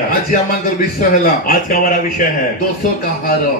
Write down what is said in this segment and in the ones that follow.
आज आमंकर विषय है आज का हमारा विषय है दोषों कहार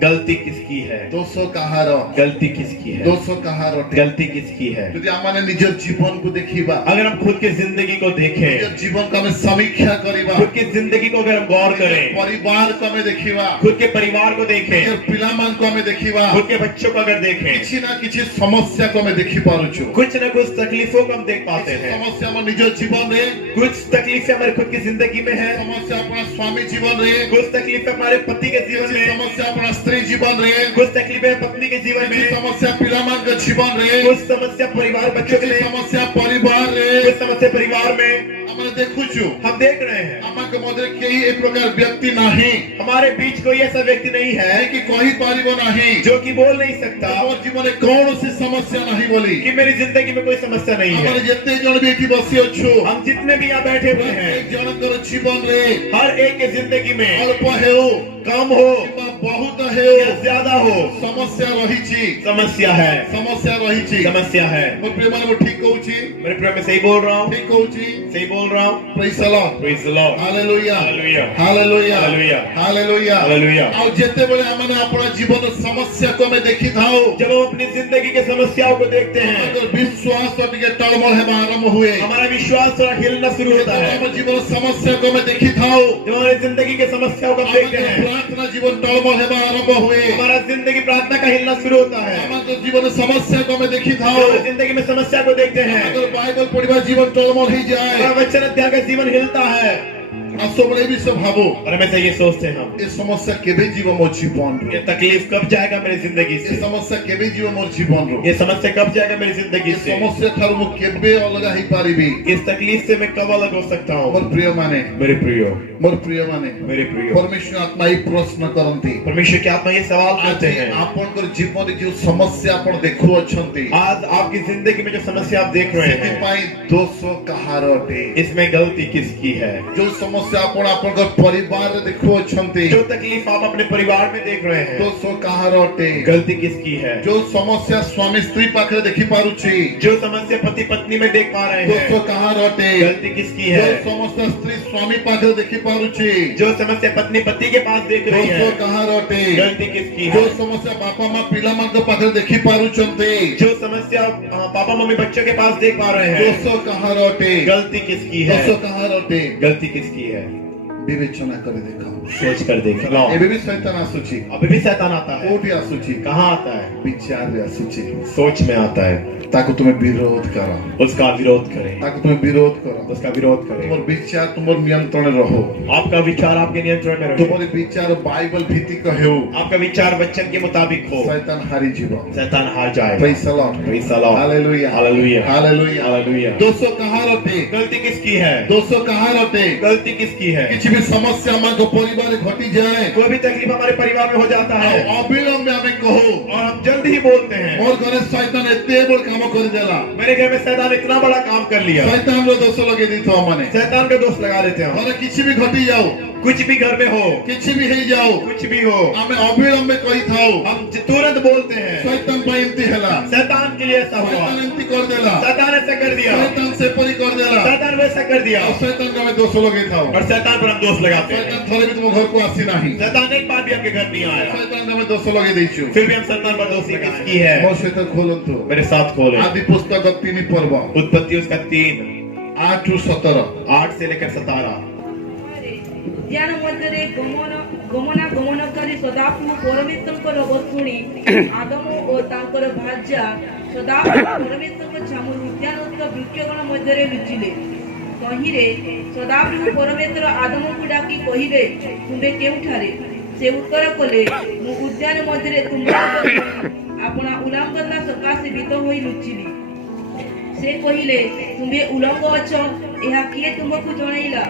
गलती किसकी है। दोषों कहार गलती किसकी है। दोषों कहार गलती किसकी है। यदि आमाने निजर जीवन को देखिबा, अगर हम खुद की जिंदगी को देखें, निजर जीवन को हमें समीक्षा करिबा, खुद की जिंदगी को अगर हम गौर करें, परिवार को हमें देखिबा, खुद के परिवार को देखें, निजर पिलामान को हमें देखिबा, खुद के बच्चों को अगर देखें, किसी ना किसी समस्या को हमें देखि पारुछु, कुछ न कुछ तकलीफों को हम देख पाते हैं। समस्या हम निजर जीवन रे, कुछ तकलीफें हमारे खुद की जिंदगी में है, समस्या अपना स्वामी जीवन रे, कुछ तकलीफें हमारे पति के जीवन में, समस्या अपना स्त्री जीवन रे, कुछ तकलीफें पत्नी के जीवन में, समस्या पिलामान के जीवन रे, कुछ समस्या परिवार बच्चों के लिए, समस्या परिवार रे, कुछ समस्या परिवार में हमने देखुछु, हम देख रहे हैं। हमके मध्य कई एक प्रकार व्यक्ति नहीं, हमारे बीच कोई ऐसा व्यक्ति नहीं है कि कही पारिबो नहीं, जो कि बोल नहीं सकता और जीवन में कौन सी समस्या नहीं बोली कि मेरी जिंदगी में कोई समस्या नहीं है। हमारे जितने जन भी एठी बसी अछु, हम जितने भी यहाँ बैठे हुए हैं, एक जनकर जीवन रे हर एक के जिंदगी में अल्प हेउ कम हो बहुत हेउ या ज्यादा हो समस्या रही छी, समस्या है, समस्या रही छी, समस्या है। मोर प्रिय माने वो ठीक कहू छी, मेरे प्रिय में सही बोल रहा हूँ, ठीक कहू छी, सही बोल रहा हूँ। Praise the Lord, praise the Lord, hallelujah, hallelujah, hallelujah, hallelujah, hallelujah, hallelujah. और जेते बेले हमने अपना जीवन समस्या को में देखी थाओ, जब हम अपनी जिंदगी के समस्याओं को देखते हैं, अगर विश्वास और के टलमल है आरंभ हुए, हमारा विश्वास थोड़ा हिलना शुरू होता है। हमारे जीवन समस्या को में देखी थाओ, जब हमारी जिंदगी के समस्याओं को देखते हैं, प्रार्थना जीवन टलमल है आरंभ हुए, हमारा जिंदगी प्रार्थना का हिलना शुरू होता है। हमारे जीवन समस्या को में देखी थाओ, हमारी जिंदगी में समस्या को देखते हैं, अगर बाइबल पढ़िबा जीवन टलमल ही जाए, हमारा वचन अध्याय का जीवन हिलता है। आसोबरे भी सब भावो, और हमेशा ये सोचते हैं हम, ये समस्या केबे जीवन मोर जीवन रो, ये तकलीफ कब जाएगा मेरी जिंदगी ये से, समस्या केबे जीवन मोर जीवन रो, ये समस्या कब जाएगा मेरी जिंदगी ये से, समस्या थारु मु केबे अलगा ही पारिबी, इस तकलीफ से मैं कब अलग हो सकता हूँ। मोर प्रिय माने, मेरे प्रियो, मोर प्रिय माने, मेरे प्रियो, परमेश्वर आत्मा ही प्रश्न करंती, परमेश्वर की आत्मा ये सवाल करते हैं, आपनकर जीवन जो समस्या आपण देखु अछंती, आज आपकी जिंदगी में जो समस्या आप देख रहे हैं, पाई दोष कहार अटे, इसमें गलती किसकी है। जो समस्या आपण आपनकर परिवार रे देखु अछंती, जो तकलीफ आप अपने परिवार में देख रहे हैं, दोष कहार अटे, गलती किसकी है। जो समस्या स्वामी स्त्री पाखरे देखि पारुची, जो समस्या पति पत्नी में देख पा रहे हैं, दोष कहार अटे, गलती किसकी है। जो समस्या स्त्री स्वामी पाखरे देखि पारुची, जो समस्या पत्नी पति के पास देख रही है, दोष कहार अटे, गलती किसकी जो है। समस्या बापा मां पिला मान के पाखरे देखि पारुचंती, जो समस्या पापा मम्मी बच्चों के पास देख पा रहे हैं, दोष कहार अटे, गलती किसकी है। दोष कहार अटे, गलती किसकी है, विवेचना करे देखो, सोच कर देखो। एबे भी शैतान आसुची, अभी भी शैतान आता है। कोठी आसुची, कहाँ आता है, विचार रे आसुची, सोच में आता है। ताको तुम्हें विरोध करो, उसका विरोध करें, ताको तुम्हें विरोध करो, उसका विरोध करें। तुम्हारे विचार तुम्हारे नियंत्रण रहो, आपका विचार आपके नियंत्रण में रहे, तुम्हारे विचार बाइबल भित्तिक हो, आपका विचार वचन के मुताबिक हो, शैतान हारी जीवन, शैतान हार जाएगा। Praise the Lord, praise the Lord, hallelujah, hallelujah, hallelujah, hallelujah. दोस्तों कहाँ रहते, गलती किसकी है, दोस्तों कहाँ रहते, गलती किसकी है। किसी भी समस्या हमारे परिवार घटी जाए, कोई भी तकलीफ हमारे परिवार में हो जाता है, अविलंब में हमें कहो, और हम जल्द ही बोलते हैं, मोर घरे शैतान एते बड़ काम कर देला, मेरे घर में शैतान इतना बड़ा काम कर लिया। शैतान रो दोष लगे दी तो माने, शैतान का दोष लगा देते हैं। और किसी भी घटी जाओ, कुछ भी घर में हो, किसी भी है जाओ, कुछ भी हो, हमें अविलंब में कही थाओ, हम तुरंत बोलते हैं शैतान पर एमती हैला, शैतान के लिए ऐसा हुआ, शैतान एमती कर देला, शैतान ऐसा कर दिया, शैतान से परी कर देला, शैतान वैसा कर दिया, और शैतान का में दोष लगे थाओ, और शैतान पर हम दोष लगाते हैं। शैतान थोड़े भी तुम घर को आसी नहीं, शैतान एक बार भी आपके घर नहीं आया, शैतान का में दोष लगे देछु, फिर भी हम शैतान पर दोषी किसकी है। मोर शैतान खोलन तो मेरे साथ खोले आदि पुस्तक 3 पर्व उत्पत्ति उसका 3 8 ରୁ 17, 8 से लेकर 17। ଜ୍ଞାନ ମଧ୍ୟରେ ଗମନାଗମନକାରୀ ସଦାପ୍ରଭୁ ପରମେଶ୍ୱରଙ୍କର ବସୁଣି ଆଦମ ଓ ତାଙ୍କର ଭାର୍ଯ୍ୟା ସଦାପ୍ରଭୁ ପରମେଶ୍ୱରଙ୍କ ଛାମୁରୁ ଉଦ୍ୟାନସ୍ଥ ବୃକ୍ଷଗଣ ମଧ୍ୟରେ ଲୁଚିଲେ। ତହିଁରେ ସଦାପ୍ରଭୁ ପରମେଶ୍ୱର ଆଦମକୁ ଡାକି କହିଲେ, ତୁମ୍ଭେ କେଉଁଠାରେ? ସେ ଉତ୍ତର କଲେ, ମୁଁ ଉଦ୍ୟାନ ମଧ୍ୟରେ ତୁମ୍ଭ ଆପଣା ଉଲଙ୍ଗତା ସକାଶେ ଭୀତ ହୋଇ ଲୁଚିଲି। ସେ କହିଲେ, ତୁମ୍ଭେ ଉଲଙ୍ଗ ଅଛ, ଏହା କିଏ ତୁମକୁ ଜଣେଇଲା?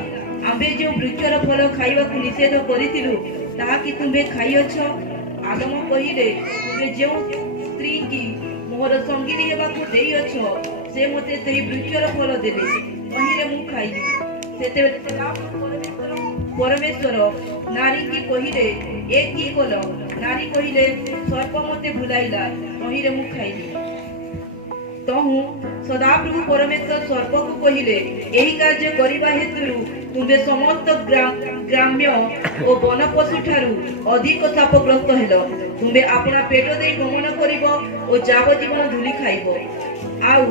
आम्भे जो वृक्षर फल खाइबाकु निषेध करिथिलु ताहा कि तुम्भे खाइअछ? आदम कहिले, तुमे जो स्त्री की मोर संगिनी हेबाकु देइअछ से मते सेही वृक्षर फल देले, कहिले मु खाइली। सेते परमेश्वर नारी की कहिले, ए की कल? नारी कहिले, सर्प मते भुलाइला, कहिले मु खाइली। तहु सदाप्रभु परमेश्वर सर्प को कहिले एही कार्य करिबा हेतु तुमे समस्त ग्राम्य ओ वन पशु ठारू अधिक शापग्रस्त हेलो तुमे अपना पेट देई गमन करिबो ओ जावजीवन धूली खाइबो आउ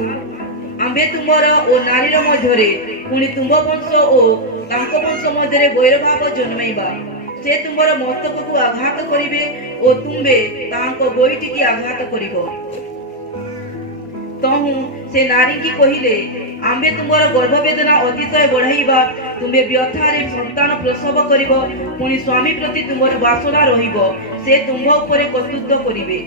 आम्भे तुमर ओ नारीर मध्यरे पुणी तुम वंश ओ तांको वंश मध्यरे वैरभाव जन्माइबा से तुमर मस्तक को आघात करिवे ओ तुम्बे तांको गोइटी की आघात करिबो तहु से नारी की कहिले आम्बे तुमर गर्भवेदना अतिशय बढ़ाइबा तुमे व्यथारे संतान प्रसव करिबो पुणी स्वामी प्रति तुमर वासना रहिबो से तुम उपरे कर्तृत्व करिवे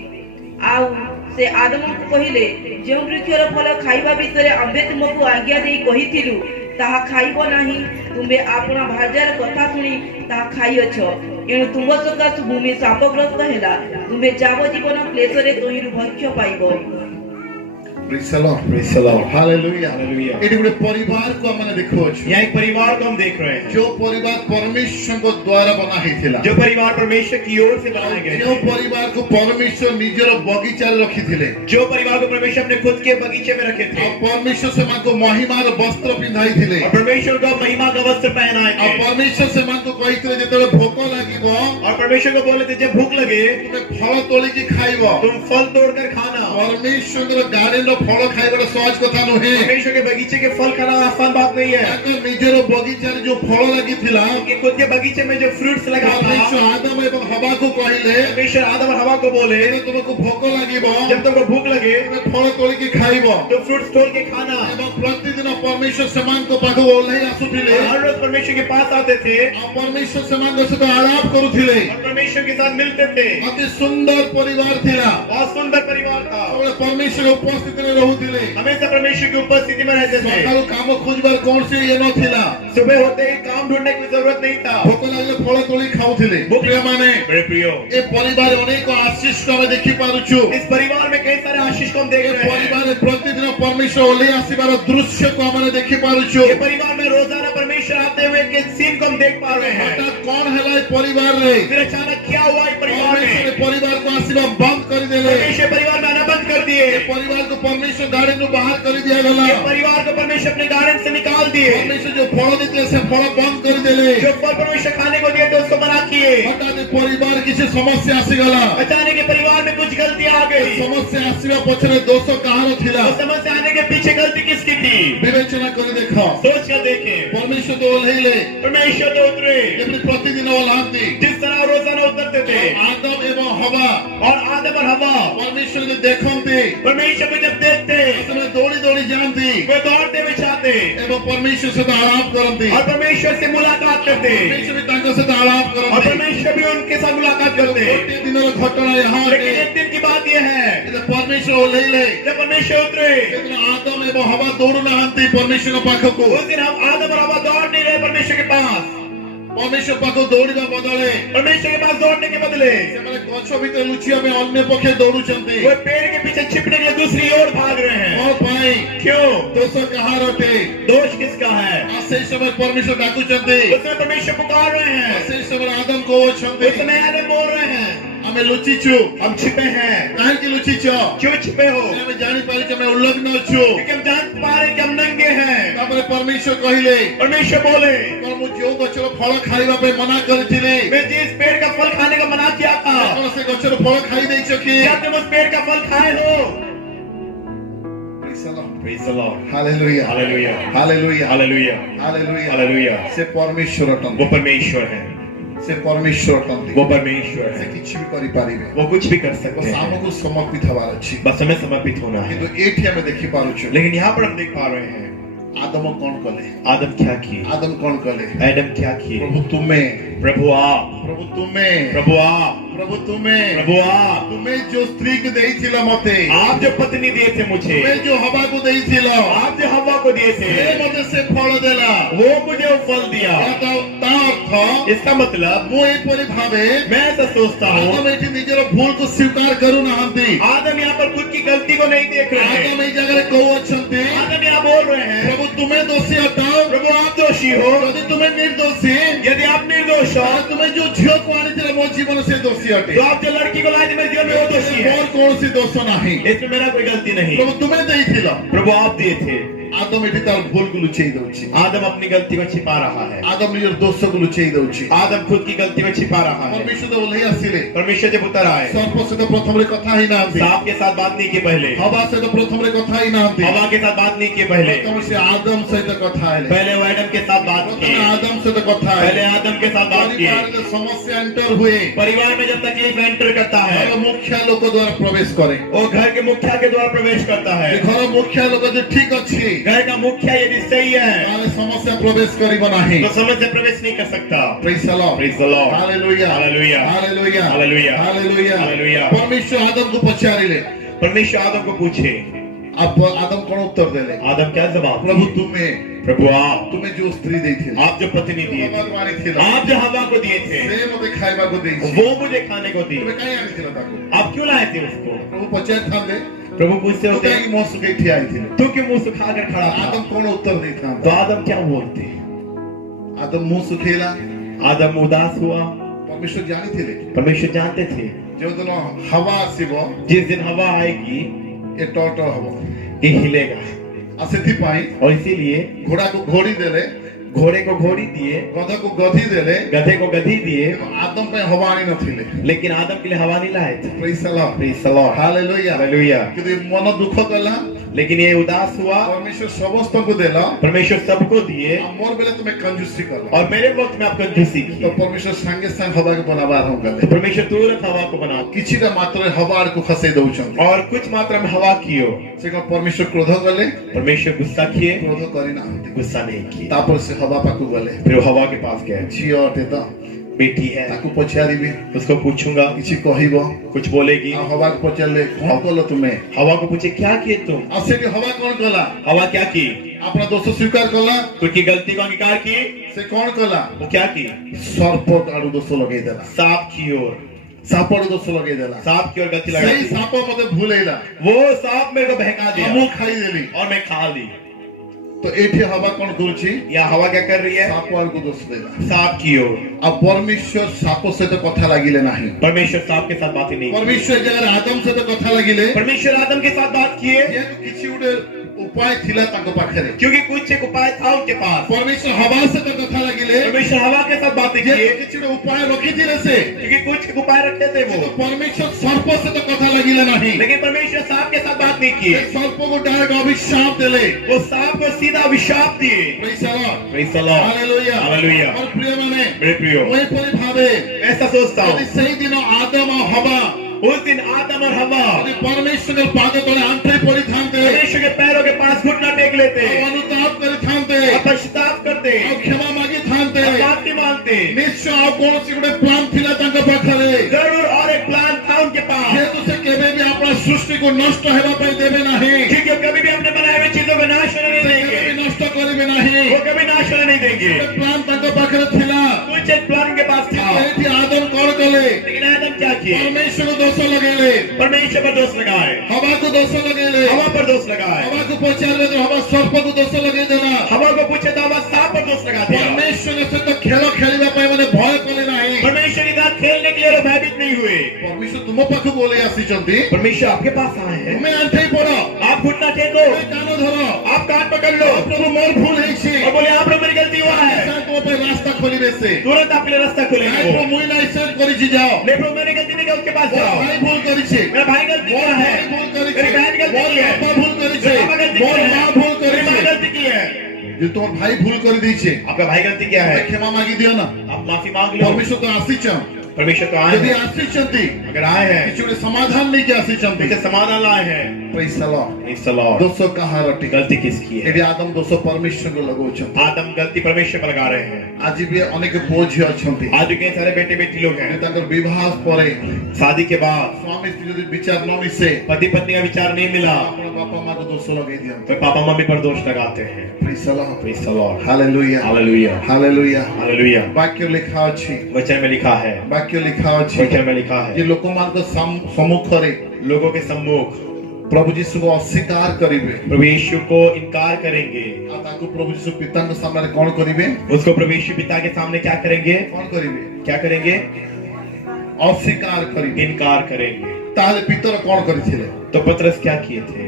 आउ से आदम को कहिले जो वृक्षर फल खाइबा विषय आम्बे तुमको आज्ञा देई कहिथिलु ताहा खाइबो नाही तुमे आपना भार्यार कथा सुनी ताहा खाइअछ एणु तुम सकाशु भूमि शापग्रस्त हेला तुमे जावजीवन क्लेशरे तहिरु भक्ष्य पाइबो Praise the Lord. Praise the Lord. Hallelujah. Hallelujah. Eighty गोटे परिवार को हमने देखो यहाँ एक परिवार को हम देख रहे हैं जो परिवार परमेश्वर को द्वारा बना ही थिला जो परिवार परमेश्वर की ओर से बनाए गए जो परिवार को परमेश्वर निजर बगीचा रखी थिले जो परिवार को परमेश्वर अपने खुद के बगीचे में रखे थे और परमेश्वर से मान को महिमार वस्त्र पिंधाई थिले और परमेश्वर को महिमा का वस्त्र पहनाए और थे परमेश्वर से मान को कहितले जेतले भोक लागिबो और परमेश्वर को बोले थे जब भूख लगे तुमे फल तोली की खाइबो तुम फल तोड़कर खाना परमेश्वर गार्डन फल खाइबार सहज कथा नुहे परमेश्वर के बगीचे के फल खाना आसान बात नहीं है ताको निजर बगीचा जो फल लागि थिला उनके खुद के बगीचे में जो फ्रूट्स लगा था परमेश्वर आदम एवं हवा को कहिले परमेश्वर आदम और हवा को बोले तुमको भोक लागिबो जब तुमको भूख लगे तुमे फल तोली की खाइबो तो फ्रूट्स तोड़ के खाना एवं प्रतिदिन परमेश्वर समान को पाखो ओल्हाई आसुथिले हर रोज परमेश्वर के पास आते थे और परमेश्वर समान को सहित आलाप करुथिले और परमेश्वर के साथ मिलते थे अति सुंदर परिवार थिला बहुत सुंदर परिवार था सबले परमेश्वर उपस्थित रे रहुथिले हमेशा परमेश्वर की उपस्थिति में रहते थे सकाळ काम खोजबार कौन से ये न थिला सुबह होते ही काम ढूंढने की जरूरत नहीं था भोक लागले फल तोली खाउथिले प्रिय माने मेरे प्रियो ए परिवार अनेक आशीष को हम देखि पारुछु इस परिवार में कई सारे आशीष को हम देख ए रहे हैं परिवार प्रतिदिन परमेश्वर ओल्हाई आसीबार दृश्य को हम देखि पारुछु ये परिवार में रोजाना परमेश्वर आते हुए के सीन को हम देख पा रहे हैं हठात कौन हैला ए परिवार रे फिर अचानक क्या हुआ इस परिवार परमेश्वर में परिवार को आसीबा बंद कर देले परमेश्वर परिवार में आना बंद कर दिए परिवार को परमेश्वर गार्डन नु बाहर कर दिया गला ये परिवार को परमेश्वर अपने गार्डन से निकाल दिए परमेश्वर जो फल देते से फल बंद कर देले जो फल परमेश्वर खाने को दिए थे उसको मना किए हठात परिवार किसी समस्या आसी गला अचानक ये परिवार में कुछ गलतियां आ गई समस्या आसीबा पछरे दोष कहार थिला उस समस्या आने के पीछे गलती किसकी थी विवेचना कर देखो सोच कर देखें परमेश्वर तो ओल्हाइले परमेश्वर तो उतरे जब प्रतिदिन ओल्हाती जिस तरह रोजाना उतरते थे आदम एवं हवा और आदम और हवा परमेश्वर को देखते परमेश्वर को जब देखते उसमें दौड़ी दौड़ी जानती वे दौड़ते हुए चाहते एवं परमेश्वर से आलाप करती और परमेश्वर से मुलाकात करते परमेश्वर भी तांको से आलाप और करती परमेश्वर भी उनके साथ मुलाकात करते गोटे दिनर घटना यहाँ लेकिन एक दिन की बात यह है परमेश्वर ओल्हाइले जब परमेश्वर उतरे आदम एवं हवा दौड़ू नहांती परमेश्वर पाखक उस दिन हम आदम और हवा दौड़ नहीं रहे परमेश्वर के पास परमेश्वर पाखक दौड़िबा बदले परमेश्वर के पास दौड़ने के बदले ସେମାନେ ଗଛ ଭିତରେ ଲୁଚିବା ପାଇଁ ଅନ୍ୟ ପକ୍ଷେ ଦୌଡୁଛନ୍ତି वो पेड़ के पीछे छिपने के लिए दूसरी ओर भाग रहे हैं କଣ ପାଇଁ क्यों ଦୋଷ କାହାର ଅଟେ दोष किसका है ଆଉ ସେଇ ସମୟରେ परमेश्वर ଡାକୁଛନ୍ତି उसमें परमेश्वर पुकार रहे ଆଉ हैं ସେଇ ସମୟରେ ଆଦମ କହୁଛନ୍ତି उस समय आदम बोल रहे हैं ଆମେ ଲୁଚିଛୁ हम छिपे हैं କାହିଁକି ଲୁଚିଛ क्यों छिपे हो ଆମେ ଜାଣିପାରିଛୁ ଆମେ ଉଲ୍ଲଗ୍ନ ଅଛୁ क्योंकि हम जान पा रहे हैं कि हम नंगे हैं ତାପରେ परमेश्वर କହିଲେ परमेश्वर बोले କଣ ମୁଁ ଯୋଉ ଗଛର ଫଳ ଖାଇବା ପାଇଁ ମନା କରିଥିଲି मैं जिस पेड़ का फल खाने का मना किया था କଣ ସେ ଗଛର ଫଳ ଖାଇ ଦେଇଛ କି क्या तुम उस पेड़ का फल खाए हो Praise the Lord. Praise the Lord. Hallelujah. Hallelujah. Hallelujah. Hallelujah. Hallelujah. Hallelujah. ସେ परमेश्वर वो ଅଟନ୍ତି परमेश्वर है ସେ परमेश्वर ଅଟନ୍ତି वो परमेश्वर ସେ है କିଛି ବି କରିପାରିବେ वो कुछ भी कर बस सकते हैं ଆମକୁ समर्पित ହବାର ଅଛି बस हमें समर्पित होना है କିନ୍ତୁ ଏଠି ଆମେ ଦେଖି ପାରୁଛୁ लेकिन यहाँ पर हम देख पा रहे हैं आदम कौन कले आदम क्या किए आदम कौन कले एडम क्या किए प्रभु तुम्हें प्रभु आप प्रभु तुम्हें प्रभु आप प्रभु तुम्हें प्रभु आप तुम्हें जो स्त्री को देइथिला मते आप जो पत्नी दिए थे मुझे तुम्हें जो हवा को देइथिला आप जो हवा को दिए थे से मते से फल देला वो मुझे वो फल दिया ता अर्थ इसका मतलब मु एपरि भावे मैं ऐसा सोचता हूँ आदम एठी निजर भूल को स्वीकार करू नाहंती आदम यहाँ पर खुद की गलती को नहीं देख रहे हैं आदम ए जगह को अछंती आदम यहाँ बोल रहे हैं प्रभु तुम्हें दोषी हटाओ प्रभु आप दोषी हो यदि तुम्हें निर्दोषी यदि आप निर्दोष दोष हो ତୁମେ ଯୋଉ ଝିଅକୁ ଆଣିଥିଲେ ମୋ ଜୀବନ ସେ ଦୋଷୀ ଅଟେ तो आप जो लड़की को लाए थे मेरे जीवन में वो दोषी है ମୋର କୌଣସି ଦୋଷ ନାହିଁ इसमें मेरा कोई गलती नहीं ପ୍ରଭୁ ତୁମେ ଦେଇଥିଲ प्रभु आप दिए थे ଆଦମ ଏଠି ତାର ଭୁଲକୁ ଲୁଚେଇ ଦଉଛି आदम अपनी गलती को छिपा रहा है ଆଦମ ନିଜର ଦୋଷକୁ ଲୁଚେଇ ଦଉଛି आदम खुद की गलती को छिपा रहा है ପରମେଶ୍ୱର ଓହ୍ଲେଇ ଆସିଲେ परमेश्वर जब उतर आए ସର୍ପ ସହିତ ପ୍ରଥମରେ କଥା ହେଇନାହାନ୍ତି सांप के साथ बात नहीं की पहले ହବା ସହିତ ପ୍ରଥମରେ କଥା ହେଇନାହାନ୍ତି हवा के साथ बात नहीं की पहले ପ୍ରଥମେ ସେ ଆଦମ ସହିତ କଥା ହେଲେ पहले वो एडम के साथ बात की ପ୍ରଥମେ ଆଦମ ସହିତ କଥା पहले ହେଲେ आदम के साथ बात की ପରିବାରରେ ସମସ୍ୟା ଏଣ୍ଟର ହୁଏ परिवार में जब तकलीफ एंटर करता है ଘର ମୁଖିଆ ଲୋକ ଦ୍ୱାରା ପ୍ରବେଶ କରେ वो घर के मुखिया के द्वारा प्रवेश करता है ଏ ଘର ମୁଖିଆ ଲୋକ ଯଦି ଠିକ ଅଛି घर का मुखिया यदि सही है ତାହେଲେ ସମସ୍ୟା ପ୍ରବେଶ କରିବ ନାହିଁ तो समझ से प्रवेश नहीं कर सकता Praise the Lord. Praise the Lord. Hallelujah. Hallelujah. Hallelujah. Hallelujah. Hallelujah. Hallelujah. परमेश्वर आदम को पचारिले परमेश्वर आदम को पूछे अब आदम कौन उत्तर देले आदम क्या जवाब प्रभु दिए? प्रभु आप तुम्हें जो स्त्री ଦେଇଥିଲେ आप जो पत्नी दिए थे भगवान ଥିଲା आप जो हवा को दिए थे ସେ ମୋତେ ଖାଇବାକୁ ଦେଇଛି वो मुझे खाने को दी ତୁମେ କାଇଁ ଆଣିଥିଲ ତାକୁ आप क्यों लाए थे उसको ପ୍ରଭୁ ପଚାରିଥାନ୍ତେ प्रभु पूछते ତୁ होते କାଇଁ ମୋ ସୁଖେ ଠିଆ ହେଇଥିଲେ तू क्यों मुंह सुखा कर खड़ा था आदम कौन उत्तर तो ଦେଇଥାନ୍ତା आदम क्या बोलते आदम मुंह सुखेला आदम उदास हुआ परमेश्वर ଜାଣିଥିଲେ परमेश्वर जानते थे ଯେଉଁଦିନ ହାୱା ଆସିବ जिस दिन हवा आएगी ଏ ଟଟ ହବ ये हिलेगा ଆଉ ସେଥିପାଇଁ और इसीलिए ଘୋଡାକୁ ଘୋଡି ଦେଲେ घोड़े को घोड़ी दिए ଗଧକୁ ଗଧି ଦେଲେ गधे को गधी दिए आदम ପାଇଁ ହବା ଆଣି ନଥିଲେ लेकिन आदम के लिए हवा नहीं लाए थे Praise the Lord. Praise the Lord. Hallelujah. Hallelujah. କିନ୍ତୁ ମନ ଦୁଃଖ କଲା लेकिन ये उदास हुआ परमेश्वर ସମସ୍ତଙ୍କୁ ଦେଲ परमेश्वर सबको दिए ଆଉ ମୋର ବେଲେ ତୁମେ कंजूसी କଲ और मेरे वक्त में आप कंजूसी की ତ परमेश्वर ସାଙ୍ଗେ ସାଙ୍ଗେ ହବାକୁ ବନାବା ଆରମ୍ଭ तो କଲେ परमेश्वर तुरंत हवा को बना କିଛିଟା ମାତ୍ରାରେ ହବା ଆଡକୁ ଖସେଇ ଦଉଛନ୍ତି और कुछ मात्रा में हवा कियो ସେ କଣ परमेश्वर କ୍ରୋଧ କଲେ परमेश्वर गुस्सा किए କ୍ରୋଧ କରିନାହାନ୍ତି गुस्सा नहीं किए ତାପରେ ସେ ହବା ପାଖକୁ ଗଲେ फिर वो हवा के पास गए ଝିଅ ଅଟେ ତ बेटी है ତାକୁ ପଚାରିବି उसको पूछूंगा କିଛି କହିବ कुछ बोलेगी ଆଉ ହବାକୁ ପଚାରିଲେ କଣ କଲ ତୁମେ हवा को पूछे क्या किए तुम ଆଉ ସେଠି ହବା କଣ କଲା हवा क्या की अपना दोष स्वीकार कला खुद की गलती को अंगीकार की से कौन कला वो क्या की सर्प आड़ू दोष लगे देला सांप की ओर साप आड़ू दोष लगे देला सांप की ओर गलती लगा सही दी। साप मते भूलेला वो सांप मेरे को बहका दिया हमू खाई देली और मैं खा ली तो एठी हवा कौन करूची या हवा क्या कर रही है साप आड़ू दोष देला सांप की ओर अब परमेश्वर साप से तो कथा लागिले नहीं परमेश्वर सांप के साथ बात ही नहीं की। परमेश्वर जगह आदम से तो कथा लागिले परमेश्वर आदम के साथ बात किए ये तो किछि उडे उपाय थिला ताको पाखरे क्योंकि कुछ एक उपाय था उनके पास परमेश्वर हवा से तो कथा लागिले परमेश्वर हवा के साथ बातें ये किए किछि उडे उपाय रखी थिले से क्योंकि कुछ एक उपाय रखे थे वो तो परमेश्वर सर्प से तो कथा लागिले नहीं लेकिन परमेश्वर सांप के साथ बात नहीं किए सर्प को डायरेक्ट अभिशाप देले वो सांप को सीधा अभिशाप दिए Praise the Lord. Praise the Lord. Hallelujah. Hallelujah. और प्रिय माने मेरे प्रियो वही परी भावे ऐसा सोचता यदि हूँ सही दिनों आदम और हवा उस दिन आदम और हवा यदि परमेश्वर के पाद तले आंटे पड़ी थांते परमेश्वर के पैरों के पास घुटना टेक लेते और अनुताप करी थांते और पश्चाताप करते और क्षमा मागी थांते और माफी मांगते निश्चय और कौन सी गुड़े प्लान थिला तांका पाखरे जरूर और एक प्लान था उनके पास ये तो से केबे भी अपना सृष्टि को नष्ट हेबा पे देबे नहीं क्योंकि वो कभी भी अपने बनाए हुए चीजों को नाश होने नहीं से देंगे केबे भी नष्ट करिबे नहीं वो कभी नाश होने नहीं देंगे ये प्लान तांका पाखरे थिला कुछ एक प्लान उनके पास था एठी आदम कौन कले लेकिन आदम क्या किए परमेश्वर को दोष लगेले परमेश्वर पर दोष लगाए हवा को दोष लगेले हवा पर दोष लगाए हवा को पचारे तो हवा सर्प को दोष लगे देला हवा को पूछे तो हवा सांप पर दोष लगा दिया परमेश्वर से तो खेल खेलिबा पाए माने भय कले नाही परमेश्वर के साथ खेलने के लिए वो भयभीत नहीं हुए परमेश्वर तुम पाखु बोले आसीचंती परमेश्वर आपके पास आए हैं तुम्हें आंठे पड़ो आप घुटना टेको कान धरो आप कान पकड़ लो प्रभु मोर भूल हेछि और बोले आप मेरी गलती हुआ है तो पे रास्ता खोलिबे से तुरंत आपके लिए रास्ता खुलेगा आई तो मुई नहीं सेट करिछि जाओ ले प्रभु मेरी गलती नहीं है उसके पास जाओ भाई भूल करिछि मेरा भाई गलती मोर किया है भाई भूल करिछि मेरी बहन गलती की है पापा भूल करिछि मेरे पापा गलती मोर की है मां भूल मेरी माँ करिछि गलती की है जे तोर भाई भूल कर दीछे आपका भाई गलती क्या है क्षमा मांगी दियो ना आप माफी मांग लो परमेश्वर तो आसीचं परमेश्वर तो आए यदि हैं आसीचंती अगर आए हैं किछुडे समाधान नहीं के आसीचंती पीछे समाधान लाए हैं praise the Lord Praise the Lord. दोषो कहाँ रटी गलती किसकी है एडी आदम दोषो परमेश्वर को लगोछ आदम गलती परमेश्वर पर लगा रहे हैं आज भी अनेक बोझ अछंती आज के सारे बेटे बेटी लोग हैं ताकर विवाह परे शादी के बाद स्वामी स्त्री यदि विचार न मिसे पति पत्नी का विचार नहीं मिला अपना बापा मां को दोष लगे दियन तो पापा मम्मी पर दोष लगाते हैं praise the Lord Praise the Lord. Hallelujah Hallelujah. Hallelujah Hallelujah. वाक्य लिखा अछि वचन में लिखा है वाक्य लिखा अछि वचन में लिखा जे है लोकमान को सम्मुख रे लोगों के सम्मुख प्रभु जीशु को अस्वीकार करिवे प्रभु यीशु को इनकार करेंगे, आ ताकू प्रभु जीशु पिता के सामने कौन करिवे उसको प्रभु यीशु पिता के सामने क्या करेंगे? कौन करिवे क्या करेंगे? अस्वीकार करिवे इनकार करेंगे। ताले पितर कौन करिथिले तो पतरस क्या किए थे?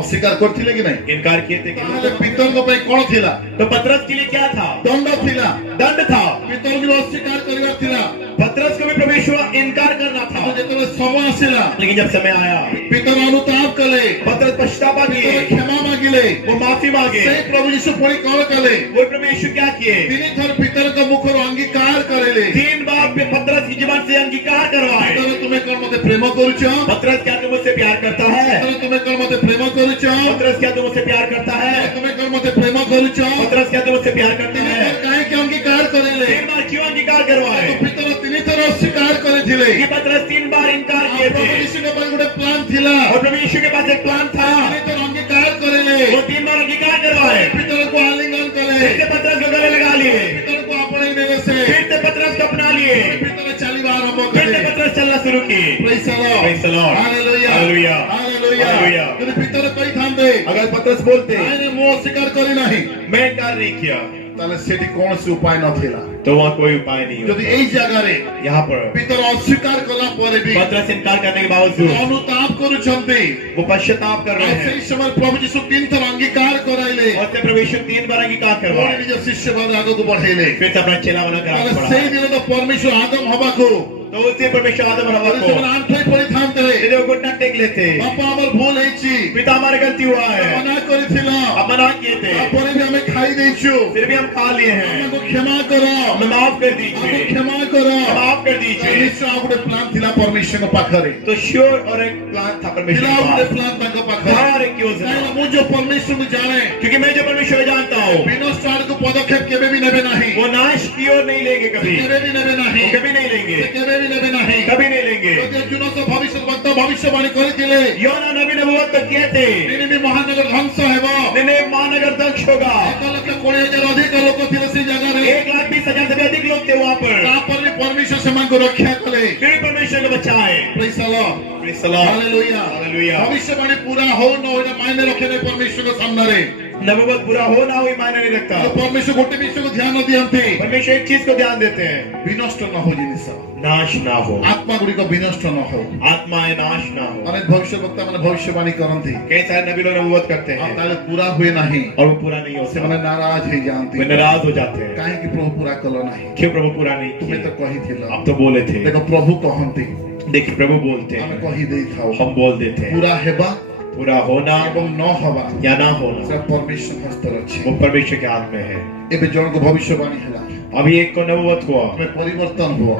अस्वीकार करथिले कि नहीं इनकार किए थे कि ताले नहीं? पितर को पे कौन थिला तो पतरस के लिए क्या था? दंड थिला दंड था। पितर को अस्वीकार करिवा थिला पतरस को भी प्रभु यीशु इनकार करना था, जेतले समय आसिला लेकिन जब समय आया पितर अनुताप कले पतरस पश्चाताप किए, पितर क्षमा मांगिले वो माफी मांगे। से प्रभु जीशु पुणी कौन कले वो प्रभु यीशु क्या किए? तीन थर पितर का मुखर अंगीकार करेले 3 बार पे पतरस की जुबान से अंगीकार करवाए। पितर तुम्हें कौन मते प्रेम करूछ पतरस क्या तुम मुझसे प्यार करता है? पितर तुम्हें कौन मते प्रेम करूछ पतरस क्या तुम मुझसे प्यार करता है? तुम्हें कौन मते प्रेम करूछ पतरस क्या तुम मुझसे प्यार करता है? काहे के अंगीकार करेले 3 बार क्यों अंगीकार करवाए? तो पितर तीन थर अस्वीकार करेथिले ये पतरस 3 बार इनकार किए थे प्रभु यीशु के पास गोटे प्लान थिला और प्रभु यीशु के पास एक प्लान था। तीन थर अंगीकार करेले वो 3 बार अंगीकार करवाए, पितर को आलिंगन करे फिर से पतरस को गले लगा लिए, पितर को अपने नेले से फिर से पतरस को अपना लिए, पितर चाली बार हम फिर से करे पतरस चलना शुरू की। Praise the Lord Praise the Lord. Hallelujah Hallelujah. Hallelujah Hallelujah. यदि पितर कई थांदे अगर पतरस बोलते आने मुंह स्वीकार करी नहीं मैं इनकार नहीं किया ताले सेठी कौन से उपाय न थिला तो वहाँ कोई उपाय नहीं यदि होता। एई जगह रे यहाँ पर पितर अस्वीकार कला परे भी पतरस इनकार करने के बावजूद अनुताप करूछंती वो पश्चाताप कर रहे सही हैं समय प्रभु जीशु तीन थर अंगीकार कराइले और से प्रभु यीशु 3 बार अंगीकार करवाए, निज शिष्य भाव आगे को बढ़ेले फिर से अपना चेला बना कर आगे ताले बढ़ा। सही दिन तो परमेश्वर आदम हवा को तो उसी परमेश्वर आदम और हवा और को से आंठई पड़ी थांते यदि वो घुटना टेक लेते, बापा हमर भूल हेची पिता हमारे गलती हुआ है, मना करिथिला अब मना किए थे, आपने भी हमें खाई देछु फिर भी हम खा लिए हैं, हमको क्षमा करो हमें माफ कर हमको दीजिए, क्षमा करो माफ कर दीजिए। निश्चय आपने प्लान थिला परमेश्वर के पाखरे तो श्योर और एक प्लान था परमेश्वर थिला के आपने पास, प्लान तक पाखरे था और एक योजना, नहीं मुझे जो परमेश्वर को जाने क्योंकि मैं जो परमेश्वर जानता हूँ विनाश को पदक्षेप केबे भी नेबे नहीं वो नाश की ओर नहीं लेंगे कभी, केबे भी नेबे नहीं वो कभी नहीं लेंगे, केबे भी नेबे नहीं कभी नहीं लेंगे। যদি একজন তো ভবিষ্যৎবক্তা ভবিষ্যবাণী করেছিলে योना नबी नबूवत तो किए थे নিনিভে মহানগর ধ্বংস ହେବ निनेव महानगर ध्वंस होगा, 1,20,000 ଅଧିକ ଲୋକ ଥିଲେ ସେଇ ଜାଗାରେ 1,20,000 से भी अधिक लोग थे वहाँ पर, ତାପରେ ବି ପରମେଶ୍ୱର ସେମାନଙ୍କୁ ରକ୍ଷା କଲେ फिर भी परमेश्वर को बचाए। ପ୍ରେଜ୍ the Lord Praise the Lord. Hallelujah Hallelujah. ଭବିଷ୍ୟବାଣୀ ପୁରା ହଉ ନ ହଉ ନା ମାଇନେ ରଖେନି ପରମେଶ୍ୱରଙ୍କ ସାମ୍ନାରେ नबूवत पूरा हो ना हो ये मायने नहीं रखता। ତ ପରମେଶ୍ୱର ଗୋଟେ ବିଷୟକୁ ଧ୍ୟାନ ଦିଅନ୍ତି परमेश्वर एक चीज को ध्यान देते हैं, ବିନଷ୍ଟ ନ ହଉ ଜିନିଷ नाश ना हो, ଆତ୍ମା ଗୁଡ଼ିକ ବିନଷ୍ଟ ନ ହଉ आत्माएं नाश ना हो। ଅନେକ ଭବିଷ୍ୟବକ୍ତା ମାନେ ଭବିଷ୍ୟବାଣୀ କରନ୍ତି कई सारे नबी लोग नबूवत करते ଆଉ हैं ତାହେଲେ ପୁରା ହୁଏ ନାହିଁ और वो पूरा नहीं ସେମାନେ होता, ନାରାଜ ହେଇଯାଆନ୍ତି वे नाराज हो जाते हैं। କାହିଁକି ପ୍ରଭୁ ପୁରା କଲ ନାହିଁ क्यों प्रभु पूरा नहीं ତୁମେ ତ किया? କହିଥିଲ आप तो बोले थे। ଦେଖ ପ୍ରଭୁ କହନ୍ତି देखिए प्रभु बोलते ଆମେ हैं, କହି ଦେଇଥାଉ हम बोल देते हैं, ପୁରା ହେବା पूरा होना ଏବଂ ନ ହବା या ना होना ସେଟା ପରମେଶ୍ୱର ହସ୍ତରେ ଅଛି वो परमेश्वर के हाथ में है। ଏବେ ଜଣକୁ ଭବିଷ୍ୟବାଣୀ ହେଲା अभी एक को नबूवत हुआ, ତମେ ପରିବର୍ତ୍ତନ ହୁଅ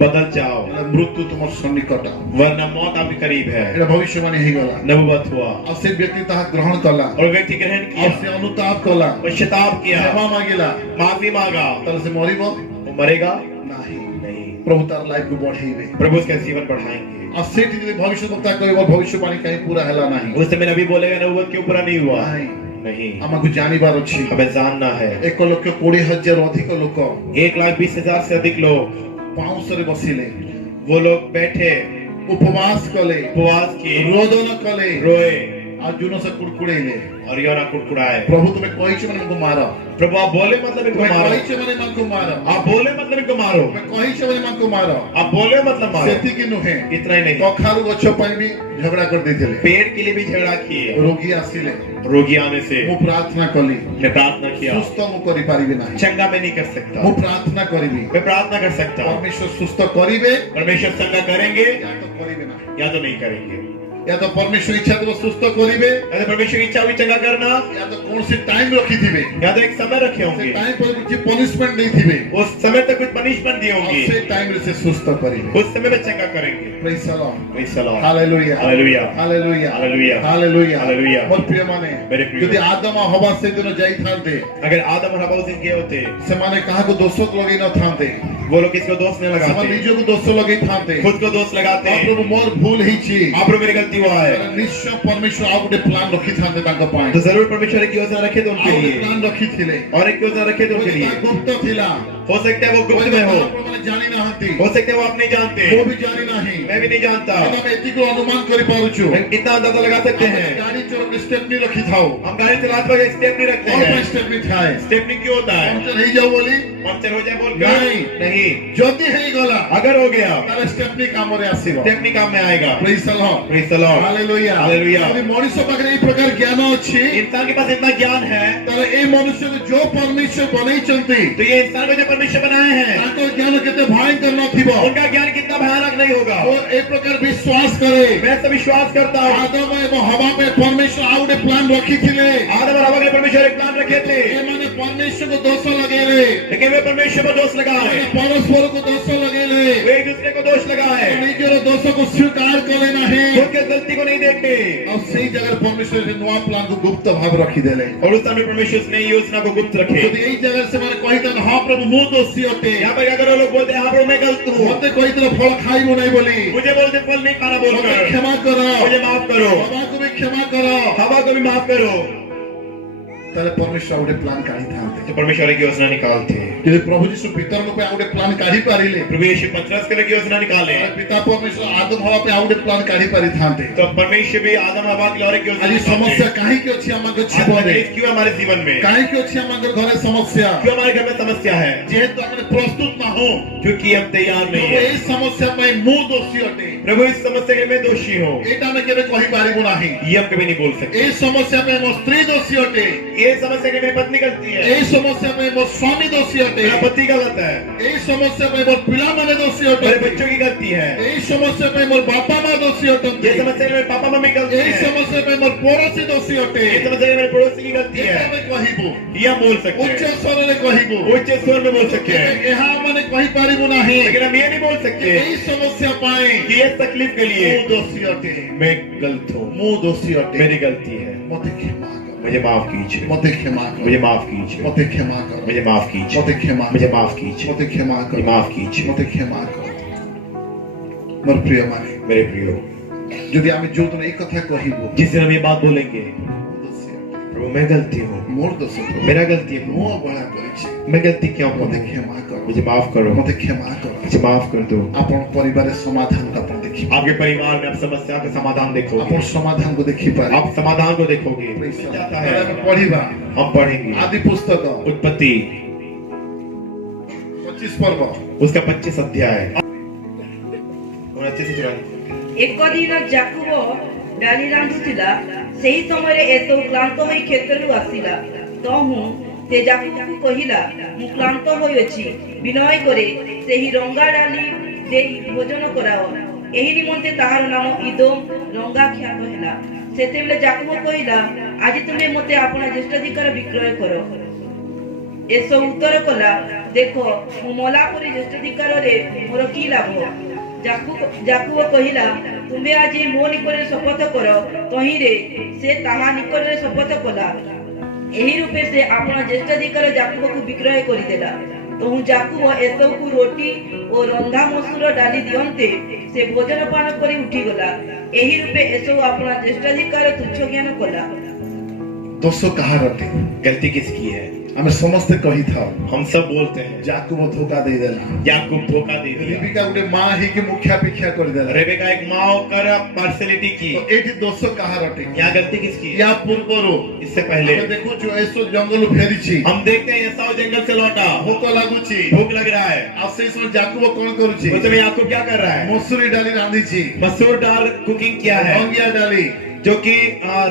बदल जाओ ହେଲେ ମୃତ୍ୟୁ ତୁମର ସନ୍ନିକଟ वरना मौत आपके करीब है। ଏଟା ଭବିଷ୍ୟବାଣୀ ହେଇଗଲା नबूवत हुआ ଆଉ ସେ ବ୍ୟକ୍ତି ତାହା ଗ୍ରହଣ କଲା और व्यक्ति ग्रहण ଆଉ किया, ସେ ଅନୁତାପ କଲା पश्चाताप किया, କ୍ଷମା ମାଗିଲା माफी मांगा, ତାହେଲେ ସେ ମରିବ वो मरेगा ନାହିଁ नहीं, ପ୍ରଭୁ ତାର ଲାଇଫକୁ ବଢେଇବେ प्रभु उसका जीवन बढ़ाएंगे। ଆଉ ସେଇଠି ଯଦି ଭବିଷ୍ୟବକ୍ତା କହିବ ଭବିଷ୍ୟବାଣୀ କାହିଁ ପୁରା ହେଲା ନାହିଁ उस समय नबी बोलेगा नबूवत क्यों पूरा नहीं हुआ? ନାହିଁ नहीं, ଆମକୁ ଜାଣିବାର ଅଛି हमें जानना है 1,20,000 ଅଧିକ ଲୋକ 1,20,000 से अधिक लोग ପାଉଁଶରେ ବସିଲେ वो लोग बैठे, ଉପବାସ କଲେ उपवास किए, ରୋଦନ କଲେ रोए ଆଉ ଜୁନ ସେ କୁଡକୁଡେଇଲେ और योना कुड़कुड़ाए। ପ୍ରଭୁ ତୁମେ କହିଛ ମାନେ ଆମକୁ ମାର प्रभु आप बोले मतलब इनको ତୁମେ मारो, କହିଛ ମାନେ ଆମକୁ ମାର आप बोले मतलब इनको मारो, ତୁମେ କହିଛ ମାନେ ଆମକୁ ମାର आप बोले मतलब मारो। ସେତିକି ନୁହେଁ इतना ही नहीं, କଖାରୁ ଗଛ ପାଇଁ ବି ଝଗଡା କରିଦେଇଥିଲେ पेड़ के लिए भी झगड़ा किए। ରୋଗୀ ଆସିଲେ रोगी आने से ମୁଁ ପ୍ରାର୍ଥନା କଲି मैं प्रार्थना किया, ସୁସ୍ଥ ମୁଁ କରିପାରିବି ନାହିଁ चंगा मैं नहीं कर सकता, ମୁଁ ପ୍ରାର୍ଥନା କରିବି मैं प्रार्थना कर सकता हूँ। ପରମେଶ୍ୱର ସୁସ୍ଥ କରିବେ परमेश्वर चंगा करेंगे या ତ କରିବେ ନାହିଁ या तो नहीं करेंगे, या तो परमेश्वर इच्छा तो सुस्थ କରିବେ या तो परमेश्वर की इच्छा हुई चंगा करना, या तो कौन सी टाइम रखिथिबे या तो एक समय रखे से होंगे, टाइम पर कुछ पनिशमेंट नहीं थिबे उस समय तक कुछ पनिशमेंट दिए और होंगे, से टाइम रे से सुस्थ करिवे उस समय में चंगा करेंगे। Praise the Lord Praise the Lord. Hallelujah Hallelujah. Hallelujah Hallelujah. Hallelujah Hallelujah. मोर प्रिय माने मेरे प्रिय यदि आदम और हवा से दिन जाई थांते अगर आदम और हवा उस दिन गए होते, से माने कहा को दोषक लगे न थांते वो लोग किसको दोष नहीं से माने लगाते, निजो को दोष लगे थांते खुद को दोष लगाते हैं। प्रभु मोर भूल ही छी आप मेरी गलती गलती हुआ है निश्चय परमेश्वर ଆଉ ଗୋଟେ ପ୍ଲାନ୍ ରଖିଥାନ୍ତେ ତାଙ୍କ ପାଇଁ तो जरूर परमेश्वर एक योजना रखे थे उनके ଆଉ ଗୋଟେ लिए ପ୍ଲାନ୍ ରଖିଥିଲେ और एक योजना रखे थे उनके लिए ଗୁପ୍ତ ଥିଲା हो सकता है वो गुप्त में हो ଆପଣମାନେ ଜାଣି ନାହାନ୍ତି हो सकता है वो आप नहीं जानते ମୁଁ ବି ଜାଣି ନାହିଁ मैं भी नहीं जानता କିନ୍ତୁ ଆମେ ଏତିକି ଅନୁମାନ କରିପାରୁଛୁ हम कितना अंदाजा लगा सकते हैं ଗାଡି ଚୋର ଷ୍ଟେପନି ରଖିଥାଉ हम गाड़ी चलाते वक्त स्टेप नहीं रखते କଣ ପାଇଁ हैं ଷ୍ଟେପନି ଥାଏ स्टेप नहीं क्यों होता है ପଙ୍କଚର ହେଇଯାଉ ବୋଲି पंचर हो जाए बोल नहीं। नहीं ଯଦି ହେଇଗଲା अगर हो गया ତାହେଲେ ଷ୍ଟେପନି କାମରେ ଆସିବ स्टेप नहीं काम में आएगा praise the Lord praise the Lord hallelujah hallelujah. ଯଦି ମଣିଷ ପାଖରେ ଏଇ ପ୍ରକାର ଜ୍ଞାନ ଅଛି इंसान के पास इतना ज्ञान है ତାହେଲେ ଏଇ ମନୁଷ୍ୟକୁ ଯୋଉ ପରମେଶ୍ୱର ବନେଇଛନ୍ତି तो ये इंसान को जो परमेश्वर बनाए हैं ତାଙ୍କ ଜ୍ଞାନ କେତେ ଭୟଙ୍କର ନଥିବ उनका ज्ञान कितना भयानक नहीं होगा ଓ ଏ ପ୍ରକାର ବିଶ୍ୱାସ କରେ मैं ऐसा विश्वास करता हूँ ଆଦମ ଏବଂ ହବା ପାଇଁ ପରମେଶ୍ୱର ଆଉ ଗୋଟେ ପ୍ଲାନ୍ ରଖିଥିଲେ आदम और हवा के परमेश्वर एक प्लान रखे थे ଏମାନେ ପରମେଶ୍ୱରକୁ ଦୋଷ ଲଗେଇଲେ लेकिन वे परमेश्वर पर दोष लगाए ଏମାନେ ପରସ୍ପରକୁ ଦୋଷ ଲଗେଇଲେ वे एक दूसरे को दोष लगाए ନିଜର ଦୋଷକୁ ସ୍ୱୀକାର କଲେ ନାହିଁ खुद के गलती को नहीं देखे ଆଉ ସେଇ ଜାଗାରେ ପରମେଶ୍ୱର ସେ ନୂଆ ପ୍ଲାନ୍କୁ ଗୁପ୍ତ ଭାବେ रखिदेले और उस समय परमेश्वर ने योजना को गुप्त रखे ଯଦି ଏଇ ଜାଗାରେ ସେମାନେ କହିଥାନ୍ତି ହଁ ପ୍ରଭୁ ମୁଁ ଦୋଷୀ ଅଟେ यहाँ पर अगर वो लोग बोलते हैं हाँ प्रभु मैं गलत हूँ ମତେ କହିଥିଲେ ଫଳ ଖାଇବୁ ନାହିଁ ବୋଲି मुझे बोलते फल नहीं खाना ମତେ बोलकर କ୍ଷମା କର मुझे माफ करो ବାବାଙ୍କୁ ବି କ୍ଷମା କର हवा को भी माफ करो ତାହେଲେ ପରମେଶ୍ୱର ଆଉ ଗୋଟେ ପ୍ଲାନ୍ କାଢିଥାନ୍ତେ तो परमेश्वर एक योजना निकालते ଯଦି ପ୍ରଭୁ ଯୀଶୁ ପିତାଙ୍କ ପାଇଁ ଆଉ ଗୋଟେ ପ୍ଲାନ୍ କାଢି ପାରିଲେ प्रभु यीशु पतरस के लिए योजना निकाले ତାହେଲେ ପିତା ପରମେଶ୍ୱର ଆଦମ ହବା ପାଇଁ ଆଉ ଗୋଟେ ପ୍ଲାନ୍ କାଢି ପାରିଥାନ୍ତେ तो परमेश्वर भी आदम हवा के लिए और एक योजना ଆଜି निकालते ସମସ୍ୟା କାହିଁକି ଅଛି ଆମଙ୍କ आज ଜୀବନରେ तकलीफ क्यों हमारे जीवन में କାହିଁକି ଅଛି ଆମଙ୍କ ଘରେ ସମସ୍ୟା क्यों हमारे घर में समस्या है ଯେହେତु ଆମେ ପ୍ରସ୍ତୁତ ନାହୁଁ क्योंकि हम तैयार नहीं ପ୍ରଭୁ है ଏଇ ସମସ୍ୟା ପାଇଁ ମୁଁ ଦୋଷୀ ଅଟେ प्रभु इस समस्या के लिए मैं दोषी हूँ ଏଇଟା ଆମେ କେବେ କହିପାରିବୁ ନାହିଁ ये हम कभी नहीं बोल सकते ଏଇ ସମସ୍ୟା ପାଇଁ ମୋ ସ୍ତ୍ରୀ ଦୋଷୀ ଅଟେ ये समस्या के लिए पत्नी गलती है ଏଇ ସମସ୍ୟା ପାଇଁ ମୋ ସ୍ୱାମୀ ଦୋଷୀ ଅଟେ मेरा पति गलत है ଏଇ ସମସ୍ୟା ପାଇଁ ମୋର ପିଲାମାନେ ଦୋଷୀ मेरे ଅଟନ୍ତି बच्चों की गलती है ଏଇ ସମସ୍ୟା ପାଇଁ ମୋର ବାପା ମା ଦୋଷୀ ଅଟନ୍ତି ये समस्या के लिए मेरे पापा मम्मी गलती ଏଇ है ସମସ୍ୟା ପାଇଁ ମୋର ପଡ଼ୋଶୀ ଦୋଷୀ ଅଟେ ये समस्या के लिए मेरे पड़ोसी की गलती ଏଇଟା है ଆମେ କହିବୁ ये हम बोल सकते ଉଚ୍ଚ हैं ସ୍ୱରରେ କହିବୁ उच्च स्वर में बोल सकते हैं ଏହା ମାନେ କହିପାରିବୁ ନାହିଁ लेकिन हम ये नहीं बोल सकते ଏଇ ସମସ୍ୟା ପାଇଁ कि ये तकलीफ के लिए ମୁଁ ଦୋଷୀ ଅଟେ मैं गलत हूँ ମୁଁ ଦୋଷୀ ଅଟେ मेरी गलती है ମତେ କ୍ଷମା କର मुझे माफ कीजिए ମତେ କ୍ଷମା କର मुझे माफ कीजिए ମତେ କ୍ଷମା କର मुझे माफ कीजिए ମତେ କ୍ଷମା मुझे କର माफ कीजिए ମତେ କ୍ଷମା मुझे କର माफ कीजिए ମତେ କ୍ଷମା କର ମୋର ପ୍ରିୟ ମାନେ मेरे प्रियो ଯଦି ଆମେ ଯୋଉଦିନ ଏଇ କଥା କହିବୁ जिस दिन हम ये बात बोलेंगे ମୁଁ ଦୋଷୀ ଅଟେ प्रभु मैं गलती हूँ ମୋର ଦୋଷ ପ୍ରଭୁ। मेरा गलती है ମୁଁ ଅବହେଳା କରିଛି मैं गलती क्यों हूँ ମତେ କ୍ଷମା କର मुझे माफ करो ମତେ କ୍ଷମା କର मुझे माफ कर दो ଆପଣ ପରିବାରରେ ସମାଧାନକୁ ଆପଣ ଦେଖିବେ आपके परिवार में आप समस्या का समाधान ଆପଣ देखोगे ସମାଧାନକୁ ଦେଖିପାରିବେ आप समाधान को देखोगे जाता है ଆମେ ପଢିବା हम पढ़ेंगे ଆଦି ପୁସ୍ତକ उत्पत्ति 25 ପର୍ବ उसका 25 अध्याय और अच्छे से चला ଏକ ଦିନ ଯାକୁବ ଡାଲି ରାନ୍ଧୁଥିଲା ସେହି ସମୟରେ ଏସବୁ କ୍ଳାନ୍ତ ହୋଇ କ୍ଷେତ୍ରରୁ ଆସିଲା ତ ମୁଁ ସେ ଯାକୁବକୁ କହିଲା ମୁଁ କ୍ଳାନ୍ତ ହୋଇଅଛି ବିନୟ କରି ସେହି ରଙ୍ଗା ଡାଲି ଦେଇ ଭୋଜନ କରାଅ ଏହି ନିମନ୍ତେ ତାହାର ନାମ ଇଦୋମ ରଙ୍ଗା ଖ୍ୟାତ ହେଲା ସେତେବେଳେ ଯାକୁବ କହିଲା ଆଜି ତୁମେ ମୋତେ ଆପଣ ଜ୍ୟେଷ୍ଠାଧିକାର ବିକ୍ରୟ କର ଏସବୁ ଉତ୍ତର କଲା ଦେଖ ମୁଁ ମଲା ପରି ଜ୍ୟେଷ୍ଠାଧିକାରରେ ମୋର କି ଲାଭ ଯାକୁବ କହିଲା ତୁମେ ଆଜି ମୋ ନିକଟରେ ଶପଥ କର ତହିଁରେ ସେ ତାହା ନିକଟରେ ଶପଥ କଲା ଏହି ରୂପେ ସେ ଆପଣ ଜ୍ୟେଷ୍ଠାଧିକାର ଯାକୁବକୁ ବିକ୍ରୟ କରିଦେଲା ତହୁ ଯାକୁବ ଏସବୁକୁ ରୋଟି ଓ ରନ୍ଧା ମସୁର ଡାଲି ଦିଅନ୍ତେ ସେ ଭୋଜନ ପାନ କରି ଉଠିଗଲା ଏହି ରୂପେ ଏସବୁ ଆପଣ ଜ୍ୟେଷ୍ଠାଧିକାର ତୁଚ୍ଛ ଜ୍ଞାନ କଲା ଦୋଷ କାହାର ଅଟେ गलती किसकी है ଆମେ ସମସ୍ତେ କହିଥାଉ हम सब बोलते हैं ଯାକୁବ ଧୋକା ଦେଇଦେଲା याकूब धोखा दे दिया ରିବିକା ଗୋଟେ ମା ହେଇକି ମୁଖ୍ୟା ପିକ୍ଷା କରିଦେଲା रेबेका एक माँ होकर पार्सलिटी की ତ ଏଇଠି ଦୋଷ କାହାର ଅଟେ यहाँ गलती किसकी है ୟା ପୂର୍ବରୁ इससे पहले ଆମେ ଦେଖୁଛୁ ଏସବୁ ଜଙ୍ଗଲରୁ ଫେରିଛି हम देखते हैं एसाव जंगल से लौटा ଭୋକ ଲାଗୁଛି भूख लग रहा है ଆଉ ସେଇ ସମୟ ଯାକୁବ କଣ କରୁଛି उस समय याकूब क्या कर रहा है ମସୁରୀ ଡାଲି ରାନ୍ଧିଛି मसूर दाल कुकिंग किया है ରଙ୍ଗିଆ ଡାଲି जो कि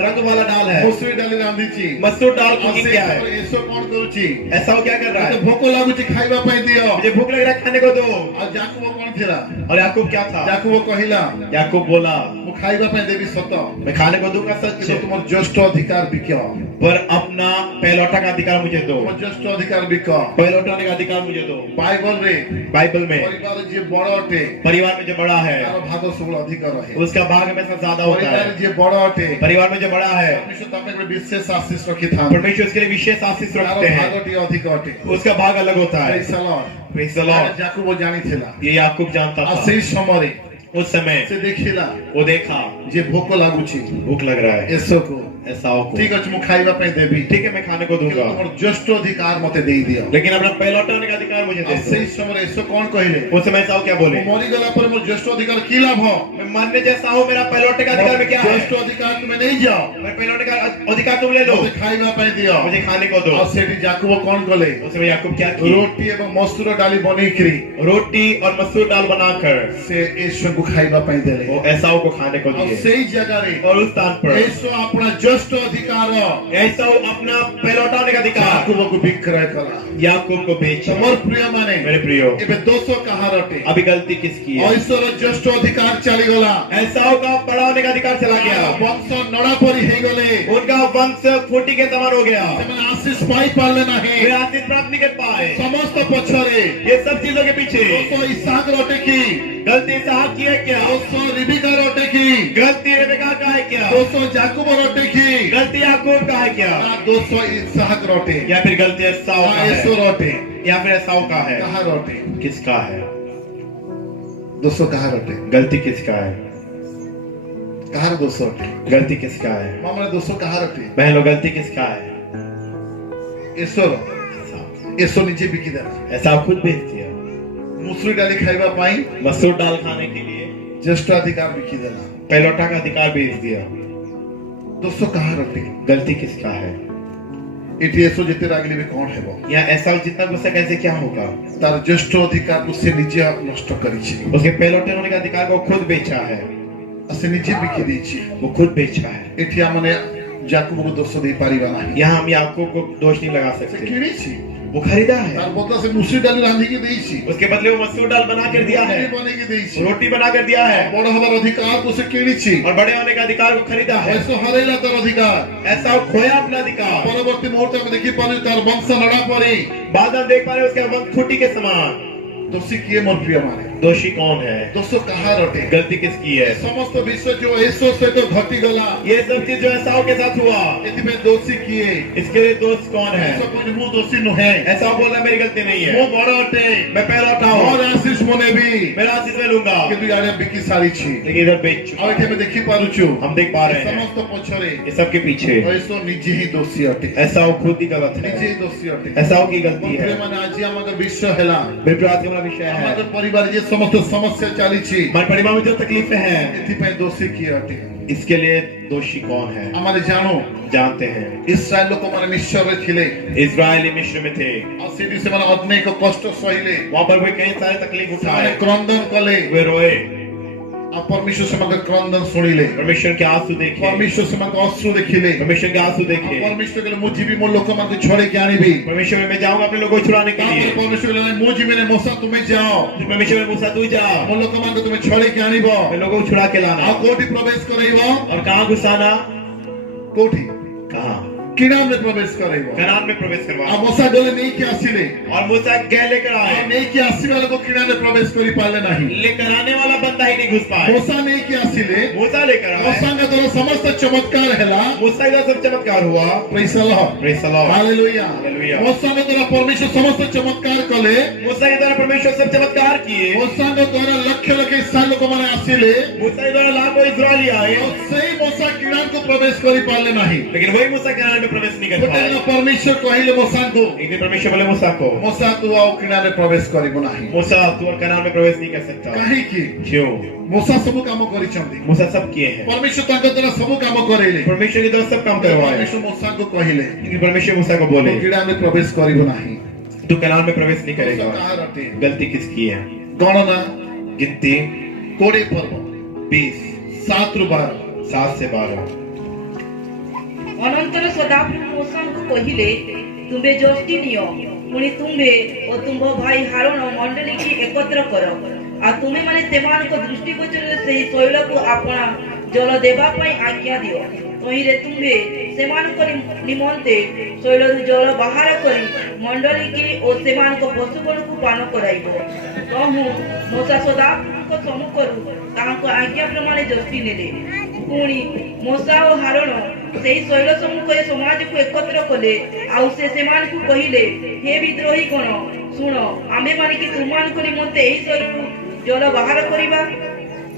रंग वाला दाल है ମସୁରୀ ଡାଲି ରାନ୍ଧିଛି मसूर दाल ଆଉ कुकिंग ସେଇ किया ସମୟ है ଏସବୁ କଣ କରୁଛି ऐसा वो क्या कर रहा ମତେ है ଭୋକ ଲାଗୁଛି ଖାଇବା ପାଇଁ ଦିଅ मुझे भूख लग रहा है खाने को दो ଆଉ ଯାକୁବ କଣ ଥିଲା और याकूब क्या था ଯାକୁବ କହିଲା याकूब बोला ମୁଁ ଖାଇବା ପାଇଁ ଦେବି ସତ मैं खाने को दूंगा सच କିନ୍ତୁ ତୁମର ଜ୍ୟେଷ୍ଠ ଅଧିକାର ବିକ पर अपना पहलौटा का अधिकार मुझे दो ତୁମ ଜ୍ୟେଷ୍ଠ ଅଧିକାର ବିକ पहलौटाने का अधिकार मुझे दो ବାଇବଲରେ बाइबल में ପରିବାର ଯିଏ ବଡ ଅଟେ परिवार में जो बड़ा है ତାର ଭାଗ ସବୁବେଳେ ଅଧିକ ରହେ उसका भाग हमेशा ज्यादा होता ପରିବାରରେ है ଯିଏ ବଡ ଅଟେ परिवार में जो बड़ा है परमेश्वर ତା ପାଇଁ ଗୋଟେ ବିଶେଷ ଆଶୀଷ ରଖିଥାନ୍ତି परमेश्वर उसके लिए विशेष आशीष ତାର रखते हैं ଭାଗ ଟିକେ ଅଧିକ ଅଟେ उसका भाग अलग होता है Praise the Lord। Praise the Lord। ଯାକୁବ ଜାଣିଥିଲା ये याकूब जानता ଆଉ था ସେଇ ସମୟରେ उस समय से देखिला वो देखा जे भोक लागुची भूख लग रहा है एसो को एसाव को। ठीक अछि मु खाइबा पे देबी ठीक है मैं खाने को दूंगा, तमर ज्येष्ठ अधिकार मते देई दियो। लेकिन अपना पहलौटाने का अधिकार मुझे दे अब दो। सही समय एसो कोन कहिले उस समय एसाव क्या बोले, मरी गला पर मोर ज्येष्ठ अधिकार की लाभ हो? मैं मरने जैसा हूँ, मेरा पहलौटे का अधिकार में क्या है? ज्येष्ठ अधिकार तुम्हें नहीं जाओ, मैं पहलौटे का अधिकार तुम ले लो, मते खाइबा पे दियो, मुझे खाने को दो। और सेठी जाकुब कोन कले उस समय याकूब क्या किए, रोटी एवं मसूर डाली बनेकरी रोटी और मसूर दाल बनाकर से एसो को खाइबा पे देले। वो एसाव को खाने को और दिए। सही जगह रे और उस स्थान पर एसो अपना ज्येष्ठ अधिकार एसाव अपना पहलौटाने का अधिकार जाकुब को विक्रय कला। याकूब को बेचा। तमर प्रिय माने मेरे प्रियो, एबे 200 कहा रटे अभी गलती किसकी है? ऐसर ज्येष्ठ अधिकार चली गला, एसाव का बढ़ाने का अधिकार चला गया, वंश नड़ा परी हे गले, उनका वंश फूटी के समान हो गया, सेमने आशीष पाई पाले नाही, वे आशीष प्राप्त नहीं कर पाए। समस्त पछरे ये सब चीजों के पीछे 200 इसहाक रटे की, गलती इसहाक की है क्या? 200 रिबिका रटे की, गलती रेबेका का है क्या? 200 जाकुब रटे की, गलती याकूब का है क्या? 200 इसहाक रटे या फिर गलती एसाव का एसो है? रटे या फिर एसाव का है? कहा रटे किसका है? 200 कहा रटे गलती किसका है? कहा 200 रटे गलती किसका है? मामला 200 कहा रटे बहनों, गलती किसका है? एसो एसो नीचे बिकी दे एसाव खुद बेच दिया, मुसरी डाली खाइबा पाई मसूर दाल खाने के लिए ज्येष्ठ अधिकार बिकी देला। पहलौटा का अधिकार बेच दिया। 200 कहा रटे गलती किसका है? एटी एसो जेते रागली में कौन हेबो? या एसाव जितना गुस्सा कैसे क्या होगा? तार ज्येष्ठ अधिकार को से निजे नष्ट करिछि, उसके पहलौटे होने का अधिकार को खुद बेचा है, से निजे बिकी देछि। वो खुद बेचा है। एठी हमने जाकुब को 200 दे पारिबा नाही, यहाँ हम याकूब को दोष नहीं लगा से सकते, किनिछि वो खरीदा है, तार बदला से मुसरी डाली रांधी के देछि, उसके बदले वो मसूर दाल बना कर दिया है, रोटी बने के देछि, रोटी बना कर दिया है, बड़ हमार अधिकार को से किनिछि, और बड़े होने का अधिकार को खरीदा है। ऐसो हरेला तार अधिकार। ऐसा खोया अपना अधिकार। परवर्ती मुहूर्त में देखि पानी तार वंश लड़ा परी, बाद हम देख पा रहे हैं उसका वंश फूटी के समान। दोषी किए मोर प्रिय माने? दोषी कौन है? 200 कहा रटे गलती किसकी है? समस्त विषय जो ऐसो से तो घटी गला, ये सब चीज जो एसाव के साथ हुआ, एति में दोषी किए इसके लिए दोस्त कौन है? ऐसो कोई मु दोषी न है, ऐसा बोल रहा है मेरी गलती नहीं मो है, बड़ अटे, मैं पहलौटा हूँ, और आशीष मने भी मेरा आशीष मैं लूंगा, কিন্তু ইয়ারে বিকি সারিছি। लेकिन इधर बेच चुका। আর এখানে দেখি পারুଛୁ हम देख पा रहे हैं সমস্ত পছরে ये सब के पीछे ऐसो নিজে ही দোষী অটে, एसाव खुद ही गलत নিজে है, ही দোষী অটে। एसाव की गलती है। মানে আজি আমাদের বিশ্ব হেলা, मेरे प्यार का हमारा विषय है, আমাদের পরিবারে যে সমস্ত সমস্যা চালিছি, हमारे परिवार में जो तकलीफें हैं, এথিপাই দোষী কি অটে? इसके लिए दोषी कौन है? আমাদের জানো जानते हैं ইসরায়েল লোক মানে মিশরে ছিলে, इजरायली मिस्र में थे, আর সেটি সেমানে অনেক কষ্ট সহিলে, वहां पर वे कई सारे तकलीफ সেমানে उठाए, ক্রন্দন কলে, वे रोए, আর পরমেশ্বর সেমাকে ক্রন্দন শুনিলে, परमेश्वर के आंसू देखे, পরমেশ্বর সেমাকে অশ্রু দেখিলে, परमेश्वर के आंसू আর देखे, পরমেশ্বর বলে মু জীবি মোর লোকমানকে ছড়ে কি আনিবি। परमेश्वर में मैं जाऊंगा अपने लोगों को छुड़ाने के তারপরে लिए, পরমেশ্বর বলে মু জীবনে মোসা তুমি যাও, परमेश्वर में मूसा तू जा, মোর লোকমানকে তুমি ছড়ে কি আনিব। मैं लोगों को छुड़ा के আর लाना, কোটি প্রবেশ করাইব, और कहाँ घुसाना? কোটি कहाँ? কিনামে প্রবেশ করাইব। कनान में प्रवेश আর करवा, মোসা গলে নেই কি আসিলে, और मूसा गए लेकर আর आए, নেই কি আসিবা লোক কিনারে প্রবেশ করি পারলে নাহি। लेकर आने वाला बंदा ही नहीं घुस पाए, মোসা নেই কি আসিলে, मूसा लेकर आए, মোসাঙ্গ দ্বারা সমস্ত চমৎকার হেলা। मूसा का सब चमत्कार हुआ, praise the Lord, praise the Lord, hallelujah. Hallelujah. মোসাঙ্গ দ্বারা পরমেশ্বর সমস্ত চমৎকার কলে, मूसा के द्वारा परमेश्वर सब चमत्कार किए, মোসাঙ্গ দ্বারা লক্ষ লক্ষ ইসরায়েল লোক মানে আসিলে, मूसा के द्वारा लाखों इस्राएली आए, আর সেই মোসা কিনারকে প্রবেশ করি পারলে নাহি। लेकिन वही मूसा कनान में प्रवेश नहीं कर पाए। সেটা পরমেশ্বর কহিলে মোসাঙ্গ, एक दिन परमेश्वर बोले मूसा को, মোসা তু আও কিনারে প্রবেশ করিব নাহি। मूसा तू और कनान में प्रवेश नहीं कर सकता। কাহিকি? क्यों? মোসা ସବୁ কাম କରିଛନ୍ତି, मूसा सब किए हैं, পরমেশ্বর তাଙ୍କ দ্বারা ସବୁ কাম করাইলে, परमेश्वर के द्वारा सब काम करवाए, পরমেশ্বর মোসাঙ্গ কহিলে लेकिन परमेश्वर मूसा को बोले কিনারে প্রবেশ করিব নাহি। तू कनान में प्रवेश नहीं মোসা करेगा। কাহার অটে? गलती किसकी है? গণনা गिनती 20 পর্ব 20 7 ରୁ 12। 7 से 12। ଅନନ୍ତର ସଦାପ୍ରଭୁ ମୋସାଙ୍କୁ କହିଲେ, ତୁମ୍ଭେ ଯଷ୍ଟି ନିଅ, ପୁଣି ତୁମ୍ଭେ ଓ ତୁମ୍ଭ ଭାଇ ହାରଣ ମଣ୍ଡଳୀକି ଏକତ୍ର କର, ଆଉ ତୁମେମାନେ ସେମାନଙ୍କ ଦୃଷ୍ଟିଗୋଚରରେ ସେହି ଶୈଳକୁ ଆପଣା ଜଳ ଦେବା ପାଇଁ ଆଜ୍ଞା ଦିଅ। ତହିଁରେ ତୁମ୍ଭେ ସେମାନଙ୍କ ନିମନ୍ତେ ଶୈଳରୁ ଜଳ ବାହାର କରି ମଣ୍ଡଳୀକି ଓ ସେମାନଙ୍କ ପଶୁଗଣକୁ ପାନ କରାଇବ। ତହୁଁ ମୋସା ସଦାପ୍ରଭୁଙ୍କ ସମ୍ମୁଖରୁ ତାହାଙ୍କ ଆଜ୍ଞା ପ୍ରମାଣେ ଯଷ୍ଟି ନେଲେ। ପୁଣି ମୋସା ଓ ହାରଣ ସେହି ଶୈଳ ସମ୍ମୁଖରେ ସମାଜକୁ ଏକତ୍ର କଲେ, ଆଉ ସେ ସେମାନଙ୍କୁ କହିଲେ, ହେ ବିଦ୍ରୋହୀ ଗଣ, ଶୁଣ, ଆମ୍ଭେମାନେ କି ତୁମମାନଙ୍କ ନିମନ୍ତେ ଏହି ଶୈଳରୁ ଜଳ ବାହାର କରିବା।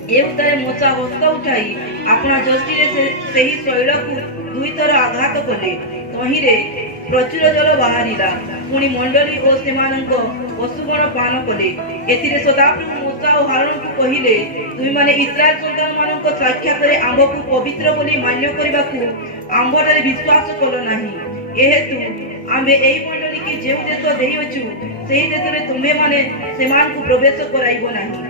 ଏ ଉତ୍ତାରେ ମୋଚା ହସ୍ତ ଉଠାଇ ଆପଣା ଯଷ୍ଟିରେ ସେହି ଶୈଳକୁ ଦୁଇଥର ଆଘାତ କଲେ। ତହିଁରେ ପ୍ରଚୁର ଜଳ ବାହାରିଲା। ପୁଣି ମଣ୍ଡଳୀ ଓ ସେମାନଙ୍କ ପଶୁଗଣ ପାନ କଲେ। ଏଥିରେ ସଦାପ୍ରଭୁ ମୋଚା ଓ ହାରୋନଙ୍କୁ କହିଲେ, ତୁମେମାନେ ଇସ୍ରାଏଲ ସନ୍ତାନମାନଙ୍କ ସାକ୍ଷାତରେ ଆମ୍ଭକୁ ପବିତ୍ର ବୋଲି ମାନ୍ୟ କରିବାକୁ ଆମ୍ଭଠାରେ ବିଶ୍ୱାସ କଲ ନାହିଁ। ଏହେତୁ ଆମ୍ଭେ ଏହି ମଣ୍ଡଳୀକି ଯେଉଁ ଦେଶ ଦେଇଅଛୁ ସେହି ଦେଶରେ ତୁମେମାନେ ସେମାନଙ୍କୁ ପ୍ରବେଶ କରାଇବ ନାହିଁ।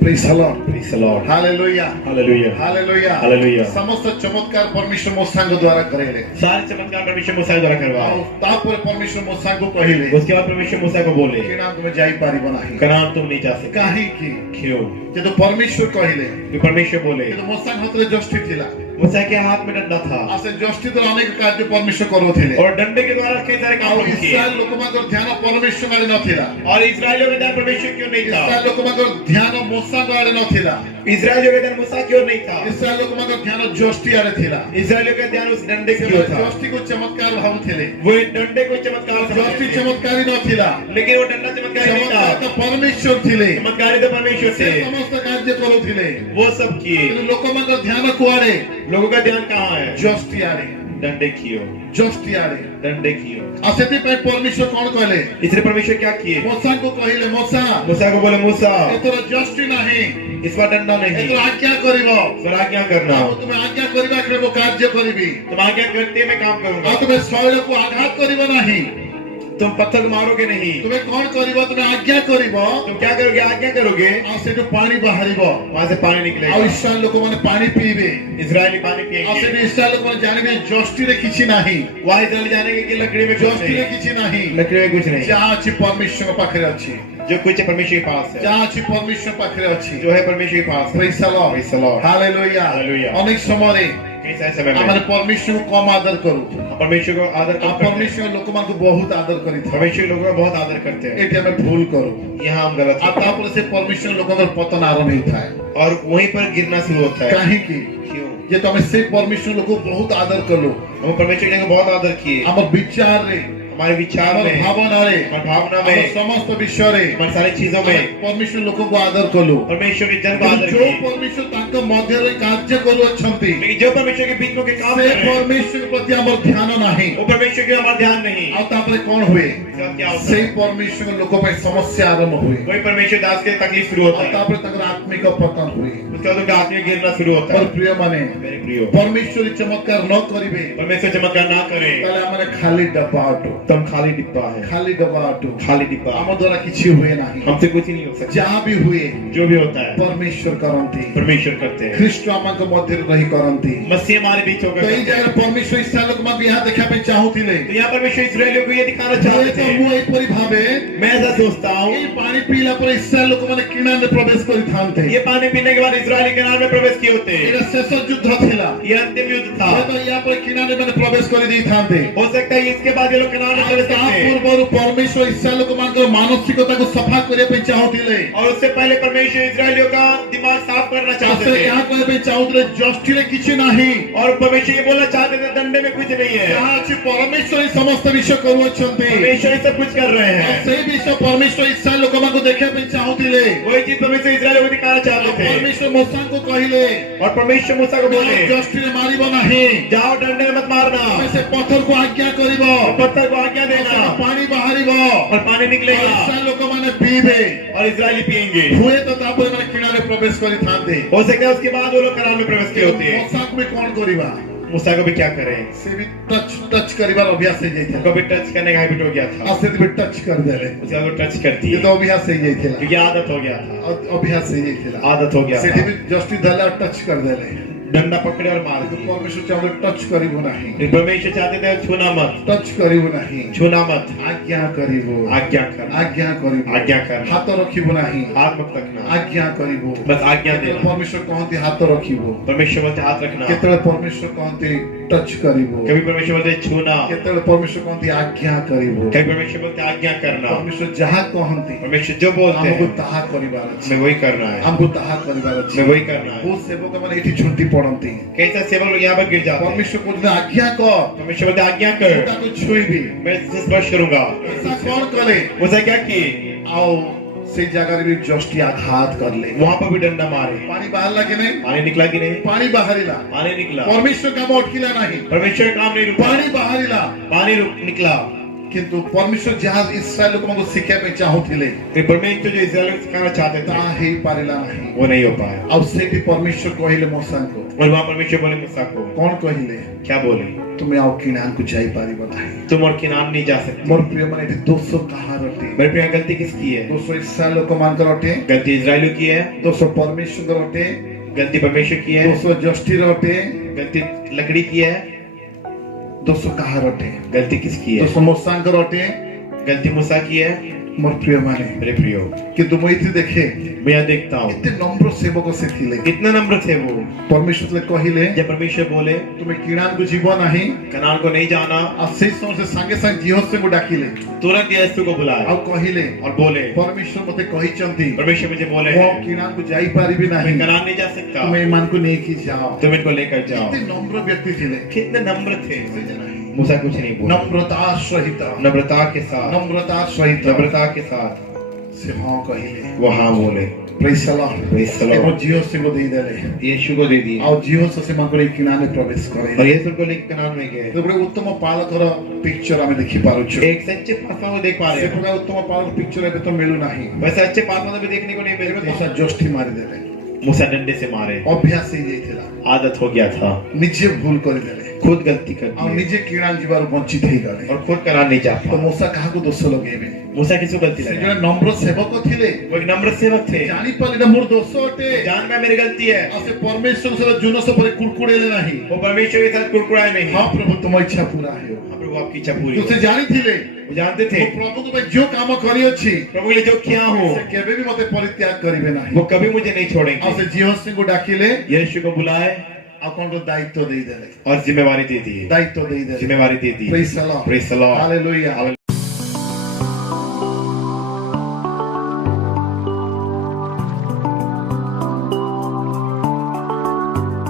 Praise the Lord. Praise the Lord. Hallelujah. Hallelujah. Hallelujah. Hallelujah. ସମସ୍ତ ଚମତ୍କାର ପରମେଶ୍ୱର ମୋସାଙ୍କ ଦ୍ୱାରା କରେଇଲେ। सारे चमत्कार परमेश्वर मूसा के द्वारा ଆଉ करवाए। ତାପରେ ପରମେଶ୍ୱର ମୋସାଙ୍କୁ କହିଲେ, उसके बाद परमेश्वर मूसा को बोले, କିଣା ତୁମେ ଯାଇପାରିବ ନାହିଁ। कनान तुम नहीं जा सकते। କାହିଁକି? क्यों? ଯେହେତୁ ପରମେଶ୍ୱର କହିଲେ, कि परमेश्वर बोले, କିନ୍ତୁ ମୋସାଙ୍କ ହାତରେ ଯଷ୍ଟି ଥିଲା। मूसा के हाथ में डंडा था ଆଉ ସେ ଯଷ୍ଟି ଦ୍ୱାରା ଅନେକ କାର୍ଯ୍ୟ ପରମେଶ୍ୱର କରୁଥିଲେ। और डंडे के द्वारा कई सारे काम ଆଉ किए। ଇସ୍ରାଏଲ ଲୋକମାନଙ୍କର ଧ୍ୟାନ ପରମେଶ୍ୱର ଆଡ଼େ ନଥିଲା। और इस्राएलियों का ध्यान परमेश्वर क्यों नहीं था? ଇସ୍ରାଏଲ ଲୋକମାନଙ୍କର ଧ୍ୟାନ ମୋସାଙ୍କ ଆଡ଼େ ନଥିଲା। इस्राएलियों का ध्यान मूसा क्यों नहीं था? ଇସ୍ରାଏଲ ଲୋକମାନଙ୍କର ଧ୍ୟାନ ଯଷ୍ଟି ଆଡ଼େ ଥିଲା। इस्राएलियों का ध्यान उस डंडे की ओर था। ଯଷ୍ଟିକୁ ଚମତ୍କାର ଭାବୁଥିଲେ। वो डंडे को चमत्कार ଯଷ୍ଟି समझते थे। ଚମତ୍କାରୀ ନଥିଲା। लेकिन वो डंडा चमत्कार नहीं था। ଚମତ୍କାର ତ ପରମେଶ୍ୱର ଥିଲେ। चमत्कारी तो परमेश्वर ସେ थे। ସମସ୍ତ କାର୍ଯ୍ୟ କରୁଥିଲେ। वो सब किए। କିନ୍ତୁ ଲୋକମାନଙ୍କର ଧ୍ୟାନ କୁଆଡ଼େ? लोगों का ध्यान कहाँ है? ଯଷ୍ଟି ଆଡ଼େ। डंडे की ओर। ଯଷ୍ଟି ଆଡ଼େ। डंडे की ओर। ଆଉ ସେଥିପାଇଁ ପରମେଶ୍ୱର କଣ କହିଲେ? इसलिए परमेश्वर क्या किए? ମୋସାଙ୍କୁ କହିଲେ, ମୋସା मूसा को बोले, मूसा ଏଥର ଯଷ୍ଟି ନାହିଁ, इस बार डंडा नहीं, ଏଥର ଆଜ୍ଞା କରିବ। पर आज्ञा करना। ଆଉ ତୁମେ ଆଜ୍ଞା କରିବା କି ମୁଁ କାର୍ଯ୍ୟ କରିବି। तुम आज्ञा करते मैं काम करूंगा। ଆଉ ତୁମେ ଶୈଳକୁ ଆଘାତ କରିବ ନାହିଁ। तुम पत्थर को मारोगे नहीं। ତୁମେ କଣ କରିବ? ତୁମେ ଆଜ୍ଞା କରିବ। तुम क्या करोगे? आज्ञा करोगे। ଆଉ ସେଠୁ ପାଣି ବାହାରିବ। वहां से पानी ଆଉ निकलेगा। ଇସ୍ରାଏଲ ଲୋକମାନେ ପାଣି ପିଇବେ। इस्राएली पानी ଆଉ पिएंगे। ସେଠି ଇସ୍ରାଏଲ ଲୋକମାନେ ଜାଣିବେ ଯଷ୍ଟିରେ କିଛି ନାହିଁ। वहां इस्राएली जानेंगे कि लकड़ी में कुछ ଯଷ୍ଟିରେ नहीं। କିଛି ନାହିଁ। लकड़ी में कुछ नहीं। ଯାହା ଅଛି ପରମେଶ୍ୱରଙ୍କ ପାଖରେ ଅଛି। जो कुछ परमेश्वर के पास है। ଯାହା ଅଛି ପରମେଶ୍ୱର ପାଖରେ ଅଛି। जो है परमेश्वर के पास है। Praise the Lord. Praise the Lord. Hallelujah. Hallelujah. ଅନେକ ସମୟରେ कई सारे समय ଆମେ में ପରମେଶ୍ୱରକୁ କମ ଆଦର କରୁ। परमेश्वर को आदर ଆଉ कम करते हैं। ପରମେଶ୍ୱର ଲୋକମାନଙ୍କୁ ବହୁତ ଆଦର କରିଥାଉ। परमेश्वर लोगों का बहुत आदर करते हैं। ଏଠି ଆମେ ଭୁଲ କରୁ। यहाँ हम गलत ଆଉ करते हैं। ତାପରେ ସେ ପରମେଶ୍ୱର ଲୋକଙ୍କର ପତନ ଆରମ୍ଭ ହେଇଥାଏ। और वहीं पर गिरना शुरू होता है। କାହିଁକି? क्यों? ଯେହେତୁ ଆମେ ସେ ପରମେଶ୍ୱର ଲୋକକୁ ବହୁତ ଆଦର କଲୁ। हम परमेश्वर ने बहुत आदर किए। ଆମ ବିଚାରରେ, हमारे विचार ଆମ में, ଭାବନାରେ, हमारी भावना ଆମ में, ସମସ୍ତ ବିଷୟରେ हमारी सारी चीजों ଆମେ में ପରମେଶ୍ୱର ଲୋକଙ୍କୁ ଆଦର କଲୁ। परमेश्वर के जन को आदर ଯୋଉ किए। ପରମେଶ୍ୱର ତାଙ୍କ ମଧ୍ୟରେ କାର୍ଯ୍ୟ କରୁଅଛନ୍ତି, लेकिन जो परमेश्वर के बीच में के काम ସେ कर रहे हैं, ପରମେଶ୍ୱର ପ୍ରତି ଆମର ଧ୍ୟାନ ନାହିଁ। वो परमेश्वर के हमारा ध्यान नहीं। ଆଉ ତାପରେ କଣ ହୁଏ? इसका क्या होता ସେଇ है? ପରମେଶ୍ୱର ଲୋକ ପାଇଁ ସମସ୍ୟା ଆରମ୍ଭ ହୁଏ। वही परमेश्वर दास के तकलीफ शुरू होता ଆଉ है। ତାପରେ ତାଙ୍କର ଆତ୍ମିକ ପତନ ହୁଏ। उसके बाद उनका आत्मिक गिरना शुरू होता ମୋର है। ପ୍ରିୟ ମାନେ, मेरे प्रियो, ପରମେଶ୍ୱରୀ ଚମତ୍କାର ନ କରିବେ परमेश्वर चमत्कार ना करे ତାହେଲେ ଆମେ ଖାଲି ଡବା ଅଟୁ। तुम खाली डिब्बा है। ଖାଲି ଡବା ଅଟୁ। खाली डिब्बा। ଆମ ଦ୍ୱାରା କିଛି ହୁଏ ନାହିଁ। हमसे कुछ ही नहीं हो सकता। ଯାହା ବି ହୁଏ जो भी होता है ପରମେଶ୍ୱର କରନ୍ତି। परमेश्वर करते हैं। ଖ୍ରୀଷ୍ଟ ଆମଙ୍କ ମଧ୍ୟରେ ରହି କରନ୍ତି। मसीह हमारे बीच होकर ତ ଏଇ करते हैं। ଜାଗାରେ ପରମେଶ୍ୱର ଇସ୍ରାଏଲ ଲୋକମାନଙ୍କୁ ଏହା ଦେଖିବା ପାଇଁ ଚାହୁଁଥିଲେ। तो यहाँ परमेश्वर इस्राएलियों को ये दिखाना चाहते ହୁଏତ थे। ମୁଁ ଏହିପରି ଭାବେ मैं ऐसा सोचता हूँ, ଏଇ ପାଣି ପିଇଲା ପରେ ଇସ୍ରାଏଲ ଲୋକମାନେ କିଣାରେ ପ୍ରବେଶ କରିଥାନ୍ତେ। ये पानी पीने के बाद इस्राएली के नाम में प्रवेश किए होते। ଏଇଟା ଶେଷ ଯୁଦ୍ଧ ଥିଲା। ये अंतिम युद्ध था। ହୁଏତ ୟା ପରେ କିଣାରେ ମାନେ ପ୍ରବେଶ କରିଦେଇଥାନ୍ତେ। हो सकता है इसके बाद ये लोग कनान में प्रवेश ତା करते। ପୂର୍ବରୁ ପରମେଶ୍ୱର ଇସ୍ରାଏଲ ଲୋକମାନଙ୍କର ମାନସିକତାକୁ ସଫା କରିବା ପାଇଁ ଚାହୁଁଥିଲେ। और उससे पहले परमेश्वर इस्राएलियों का दिमाग साफ करना चाहते ସେ थे। ଏହା କହିବା ପାଇଁ ଚାହୁଁଥିଲେ ଯଷ୍ଟିରେ କିଛି ନାହିଁ। और परमेश्वर ये बोलना चाहते थे दंडे में कुछ नहीं है। ଯାହା ଅଛି ପରମେଶ୍ୱର ହିଁ ସମସ୍ତ ବିଷୟ କରୁଅଛନ୍ତି। परमेश्वर ही सब कुछ कर रहे ଆଉ हैं। ସେଇ ବିଷୟ ପରମେଶ୍ୱର ଇସ୍ରାଏଲ ଲୋକମାନଙ୍କୁ ଦେଖିବା ପାଇଁ ଚାହୁଁଥିଲେ। वही चीज परमेश्वर इस्राएलियों को दिखाना चाहते थे। ପରମେଶ୍ୱର ମୋସାଙ୍କୁ କହିଲେ, और परमेश्वर मूसा को बोले, ଯଷ୍ଟିରେ ମାରିବ ନାହିଁ। जाओ डंडे में मत मारना, ତମେ ସେ ପଥରକୁ ଆଜ୍ଞା କରିବ। पत्थर को आज्ञा देना ପାଣି ବାହାରିବ। और पानी ଆଉ निकलेगा ଇସ୍ରାଏଲ ଲୋକମାନେ ପିଇବେ। और इस्राएली पिएंगे। ହୁଏତ ତାପରେ ମାନେ କିଣାରେ ପ୍ରବେଶ କରିଥାନ୍ତେ। हो सकता है उसके बाद वो लोग कनान में प्रवेश किए होते हैं। ମୋସାଙ୍କୁ ବି କଣ କରିବା? मूसा को भी क्या करें? ସେ ବି ଟଚ୍ କରିବାର ଅଭ୍ୟାସ ହେଇଯାଇଥିଲା। उनको भी टच करने का हैबिट हो गया था। ଆଉ ସେଥିପାଇଁ ଟଚ୍ କରିଦେଲେ। उसके बाद वो टच करती ସେ है ତ ଅଭ୍ୟାସ ହେଇଯାଇଥିଲା। क्योंकि आदत हो गया था। ଅଭ୍ୟାସ ହେଇଯାଇଥିଲା। आदत हो गया ସେଠି था। ବି ଜଷ୍ଟି ଦେଲେ ଆଉ ଟଚ୍ କରିଦେଲେ। डंडा पकड़े और मार କିନ୍ତୁ दिए। ପରମେଶ୍ୱର ଚାହୁଁଥିଲେ ଟଚ୍ କରିବୁ ନାହିଁ। लेकिन परमेश्वर चाहते थे छूना मत, ଟଚ୍ କରିବୁ ନାହିଁ। छूना मत, ଆଜ୍ଞା କରିବୁ। आज्ञा करना, ଆଜ୍ଞା କରିବୁ। आज्ञा करना, ହାତ ରଖିବୁ ନାହିଁ। हाथ मत रखना, ଆଜ୍ଞା କରିବୁ। बस आज्ञा କେତେବେଳେ देना। ପରମେଶ୍ୱର କହନ୍ତି ହାତ ରଖିବୁ। परमेश्वर बोलते हाथ रखना, କେତେବେଳେ ପରମେଶ୍ୱର କହନ୍ତି ଟଚ୍ କରିବୁ। कभी परमेश्वर बोलते छूना, କେତେବେଳେ ପରମେଶ୍ୱର କହନ୍ତି ଆଜ୍ଞା କରିବୁ। कभी परमेश्वर बोलते आज्ञा करना। ପରମେଶ୍ୱର ଯାହା କହନ୍ତି परमेश्वर जो बोलते ଆମକୁ हैं ତାହା କରିବାର ଅଛି। हमें वही करना है, ଆମକୁ ତାହା କରିବାର ଅଛି। हमें वही करना है। ବହୁତ ସେବକ ମାନେ ଏଠି ଝୁଣ୍ଟି ପଡନ୍ତି। कैसा सेवक लोग यहाँ पर गिर जाते हैं। ପରମେଶ୍ୱର କହୁଛନ୍ତି ଆଜ୍ଞା କର, परमेश्वर बोलते आज्ञा कर, ତାକୁ ଛୁଇଁବି। मैं इससे स्पर्श करूंगा। ऐसा କଣ କଲେ? मूसा क्या किए? ଆଉ ସେଇ ଜାଗାରେ ବି ଯଷ୍ଟି ଆଘାତ କଲେ वहाँ पर भी डंडा मारे ପାଣି ବାହାରିଲା କି ନାହିଁ पानी निकला कि नहीं ପାଣି ବାହାରିଲା पानी निकला ପରମେଶ୍ୱର କାମ ଅଟକିଲା ନାହିଁ परमेश्वर काम नहीं रुका ପାଣି ବାହାରିଲା पानी निकला କିନ୍ତୁ ପରମେଶ୍ୱର ଯାହା ଇସ୍ରାଏଲ ଲୋକଙ୍କୁ ଶିଖିବା ପାଇଁ ଚାହୁଁଥିଲେ फिर परमेश्वर जो इस्राएल को सिखाना चाहते थे ତାହା ହେଇପାରିଲା ନାହିଁ वो नहीं हो पाया ଆଉ ସେଇଠି ପରମେଶ୍ୱର କହିଲେ ମୋସାଙ୍କୁ और वहाँ परमेश्वर बोले मूसा को କଣ କହିଲେ क्या बोले ତୁମେ ଆଉ କିଣାକୁ ଯାଇପାରିବ ନାହିଁ तुम और किनान नहीं जा सकते ମୋର ପ୍ରିୟ ମାନେ ଏଠି ଦୋଷ କାହାର ଅଟେ मेरे प्रिय गलती किसकी है ଦୋଷ ଇସ୍ରାଏଲ ଲୋକମାନଙ୍କର ଅଟେ गलती इजरायलियों की है ଦୋଷ ପରମେଶ୍ୱରଙ୍କର ଅଟେ गलती परमेश्वर की है ଦୋଷ ଯଷ୍ଟିର ଅଟେ गलती लकड़ी की है ଦୋଷ କାହାର ଅଟେ गलती किसकी है ଦୋଷ ମୋସାଙ୍କର ଅଟେ गलती मूसा की है ମୋର ପ୍ରିୟ ମାନେ मेरे प्रियो କିନ୍ତୁ ମୁଁ ଏଠି ଦେଖେ मैं यहाँ देखता हूँ ଏତେ ନମ୍ର ସେବକ ସେ ଥିଲେ कितने नम्र थे वो ପରମେଶ୍ୱର ଯେତେବେଳେ କହିଲେ जब परमेश्वर बोले ତୁମେ କିଣାକୁ ଯିବ ନାହିଁ कनान को नहीं जाना ଆଉ ସେଇ ସମୟରେ ସେ ସାଙ୍ଗେ सागे ଜିହୋଶୁଆଙ୍କୁ ଡାକିଲେ तुरंत यीशु को बुलाया ଆଉ କହିଲେ और बोले ପରମେଶ୍ୱର ମୋତେ କହିଛନ୍ତି परमेश्वर मुझे बोले ମୁଁ ଆଉ କିଣାକୁ ଯାଇପାରିବି ନାହିଁ मैं कनान नहीं जा सकता ତୁମେ ଏମାନଙ୍କୁ ନେଇକି ଯାଅ तुम इनको लेकर जाओ ଏତେ ନମ୍ର ବ୍ୟକ୍ତି ଥିଲେ कितने नम्र थे मूसा कुछ नहीं बोला ନମ୍ରତା ସହିତ नम्रता के साथ ନମ୍ରତା ସହିତ नम्रता के साथ ସେ ହଁ କହିଲେ वो हाँ बोले ପ୍ରେଜ୍ the Lord Praise the Lord. ଏବଂ ଜିହୋଶୁଆଙ୍କୁ ଦେଇଦେଲେ यीशु को दे दिए ଆଉ ଜିହୋଶୁଆ ସେମାନଙ୍କୁ ନେଇ କିଣାରେ ପ୍ରବେଶ और କରେଇଲେ यीशु को लेकर कनान में गए ଗୋଟେ ଉତ୍ତମ ପାଳକର ପିକ୍ଚର ଆମେ ଦେଖିପାରୁଛୁ एक सच्चे पासवान को देख पा रहे ସେ हैं ପ୍ରକାର ଉତ୍ତମ ପାଳକ ପିକ୍ଚର ଏବେ ତ ମିଳୁନାହିଁ वैसे अच्छे पासवान भी देखने को नहीं मिलते ମୂଷା ଯଷ୍ଟି ମାରିଦେଲେ मूसा डंडे से मारे ଅଭ୍ୟାସ ହେଇଯାଇଥିଲା आदत हो गया था ନିଜେ ଭୁଲ କରିଦେଲେ खुद गलती कर ଆଉ दी ନିଜେ କିଣା ଯିବାରୁ ବଞ୍ଚିତ ହେଇଗଲେ और खुद कनान नहीं जा ତ पाया ମୂଷା କାହାକୁ ଦୋଷ ଲଗେଇବେ मूसा किसको गलती ସେ लगा ଜଣେ ନମ୍ର ସେବକ ଥିଲେ वो एक नम्र सेवक थे ଜାଣିପାରିଲେ ଏଇଟା ମୋର ଦୋଷ ଅଟେ जान में मेरी गलती है ଆଉ ସେ ପରମେଶ୍ୱର ସହିତ ଜୁନସ ପରେ କୁଡ଼କୁଡ଼େଇଲେ ନାହିଁ वो परमेश्वर के साथ कुड़कुड़ाए नहीं ହଁ ପ୍ରଭୁ ତୁମ ଇଚ୍ଛା ପୁରା ହେଉ हाँ, प्रभु आपकी इच्छा पूरी ତ हो। ସେ ଜାଣିଥିଲେ वो जानते थे ମୁଁ ପ୍ରଭୁଙ୍କ ପାଇଁ ଯୋଉ କାମ କରିଅଛି प्रभु के लिए जो किया हूँ ସେ କେବେ ବି ମତେ ପରିତ୍ୟାଗ କରିବେ ନାହିଁ वो कभी मुझे नहीं ଆଉ छोड़ेंगे ସେ ଜିହୋଶୁଆଙ୍କୁ ଡାକିଲେ यीशु को बुलाए ଆଉ କଣ ଦାୟିତ୍ୱ ଦେଇଦେଲେ और जिम्मेवारी दे दी ଦାୟିତ୍ୱ ଦେଇଦେଲେ जिम्मेवारी दे दी ପ୍ରେଜ୍ the Lord Praise the Lord. Hallelujah Hallelujah.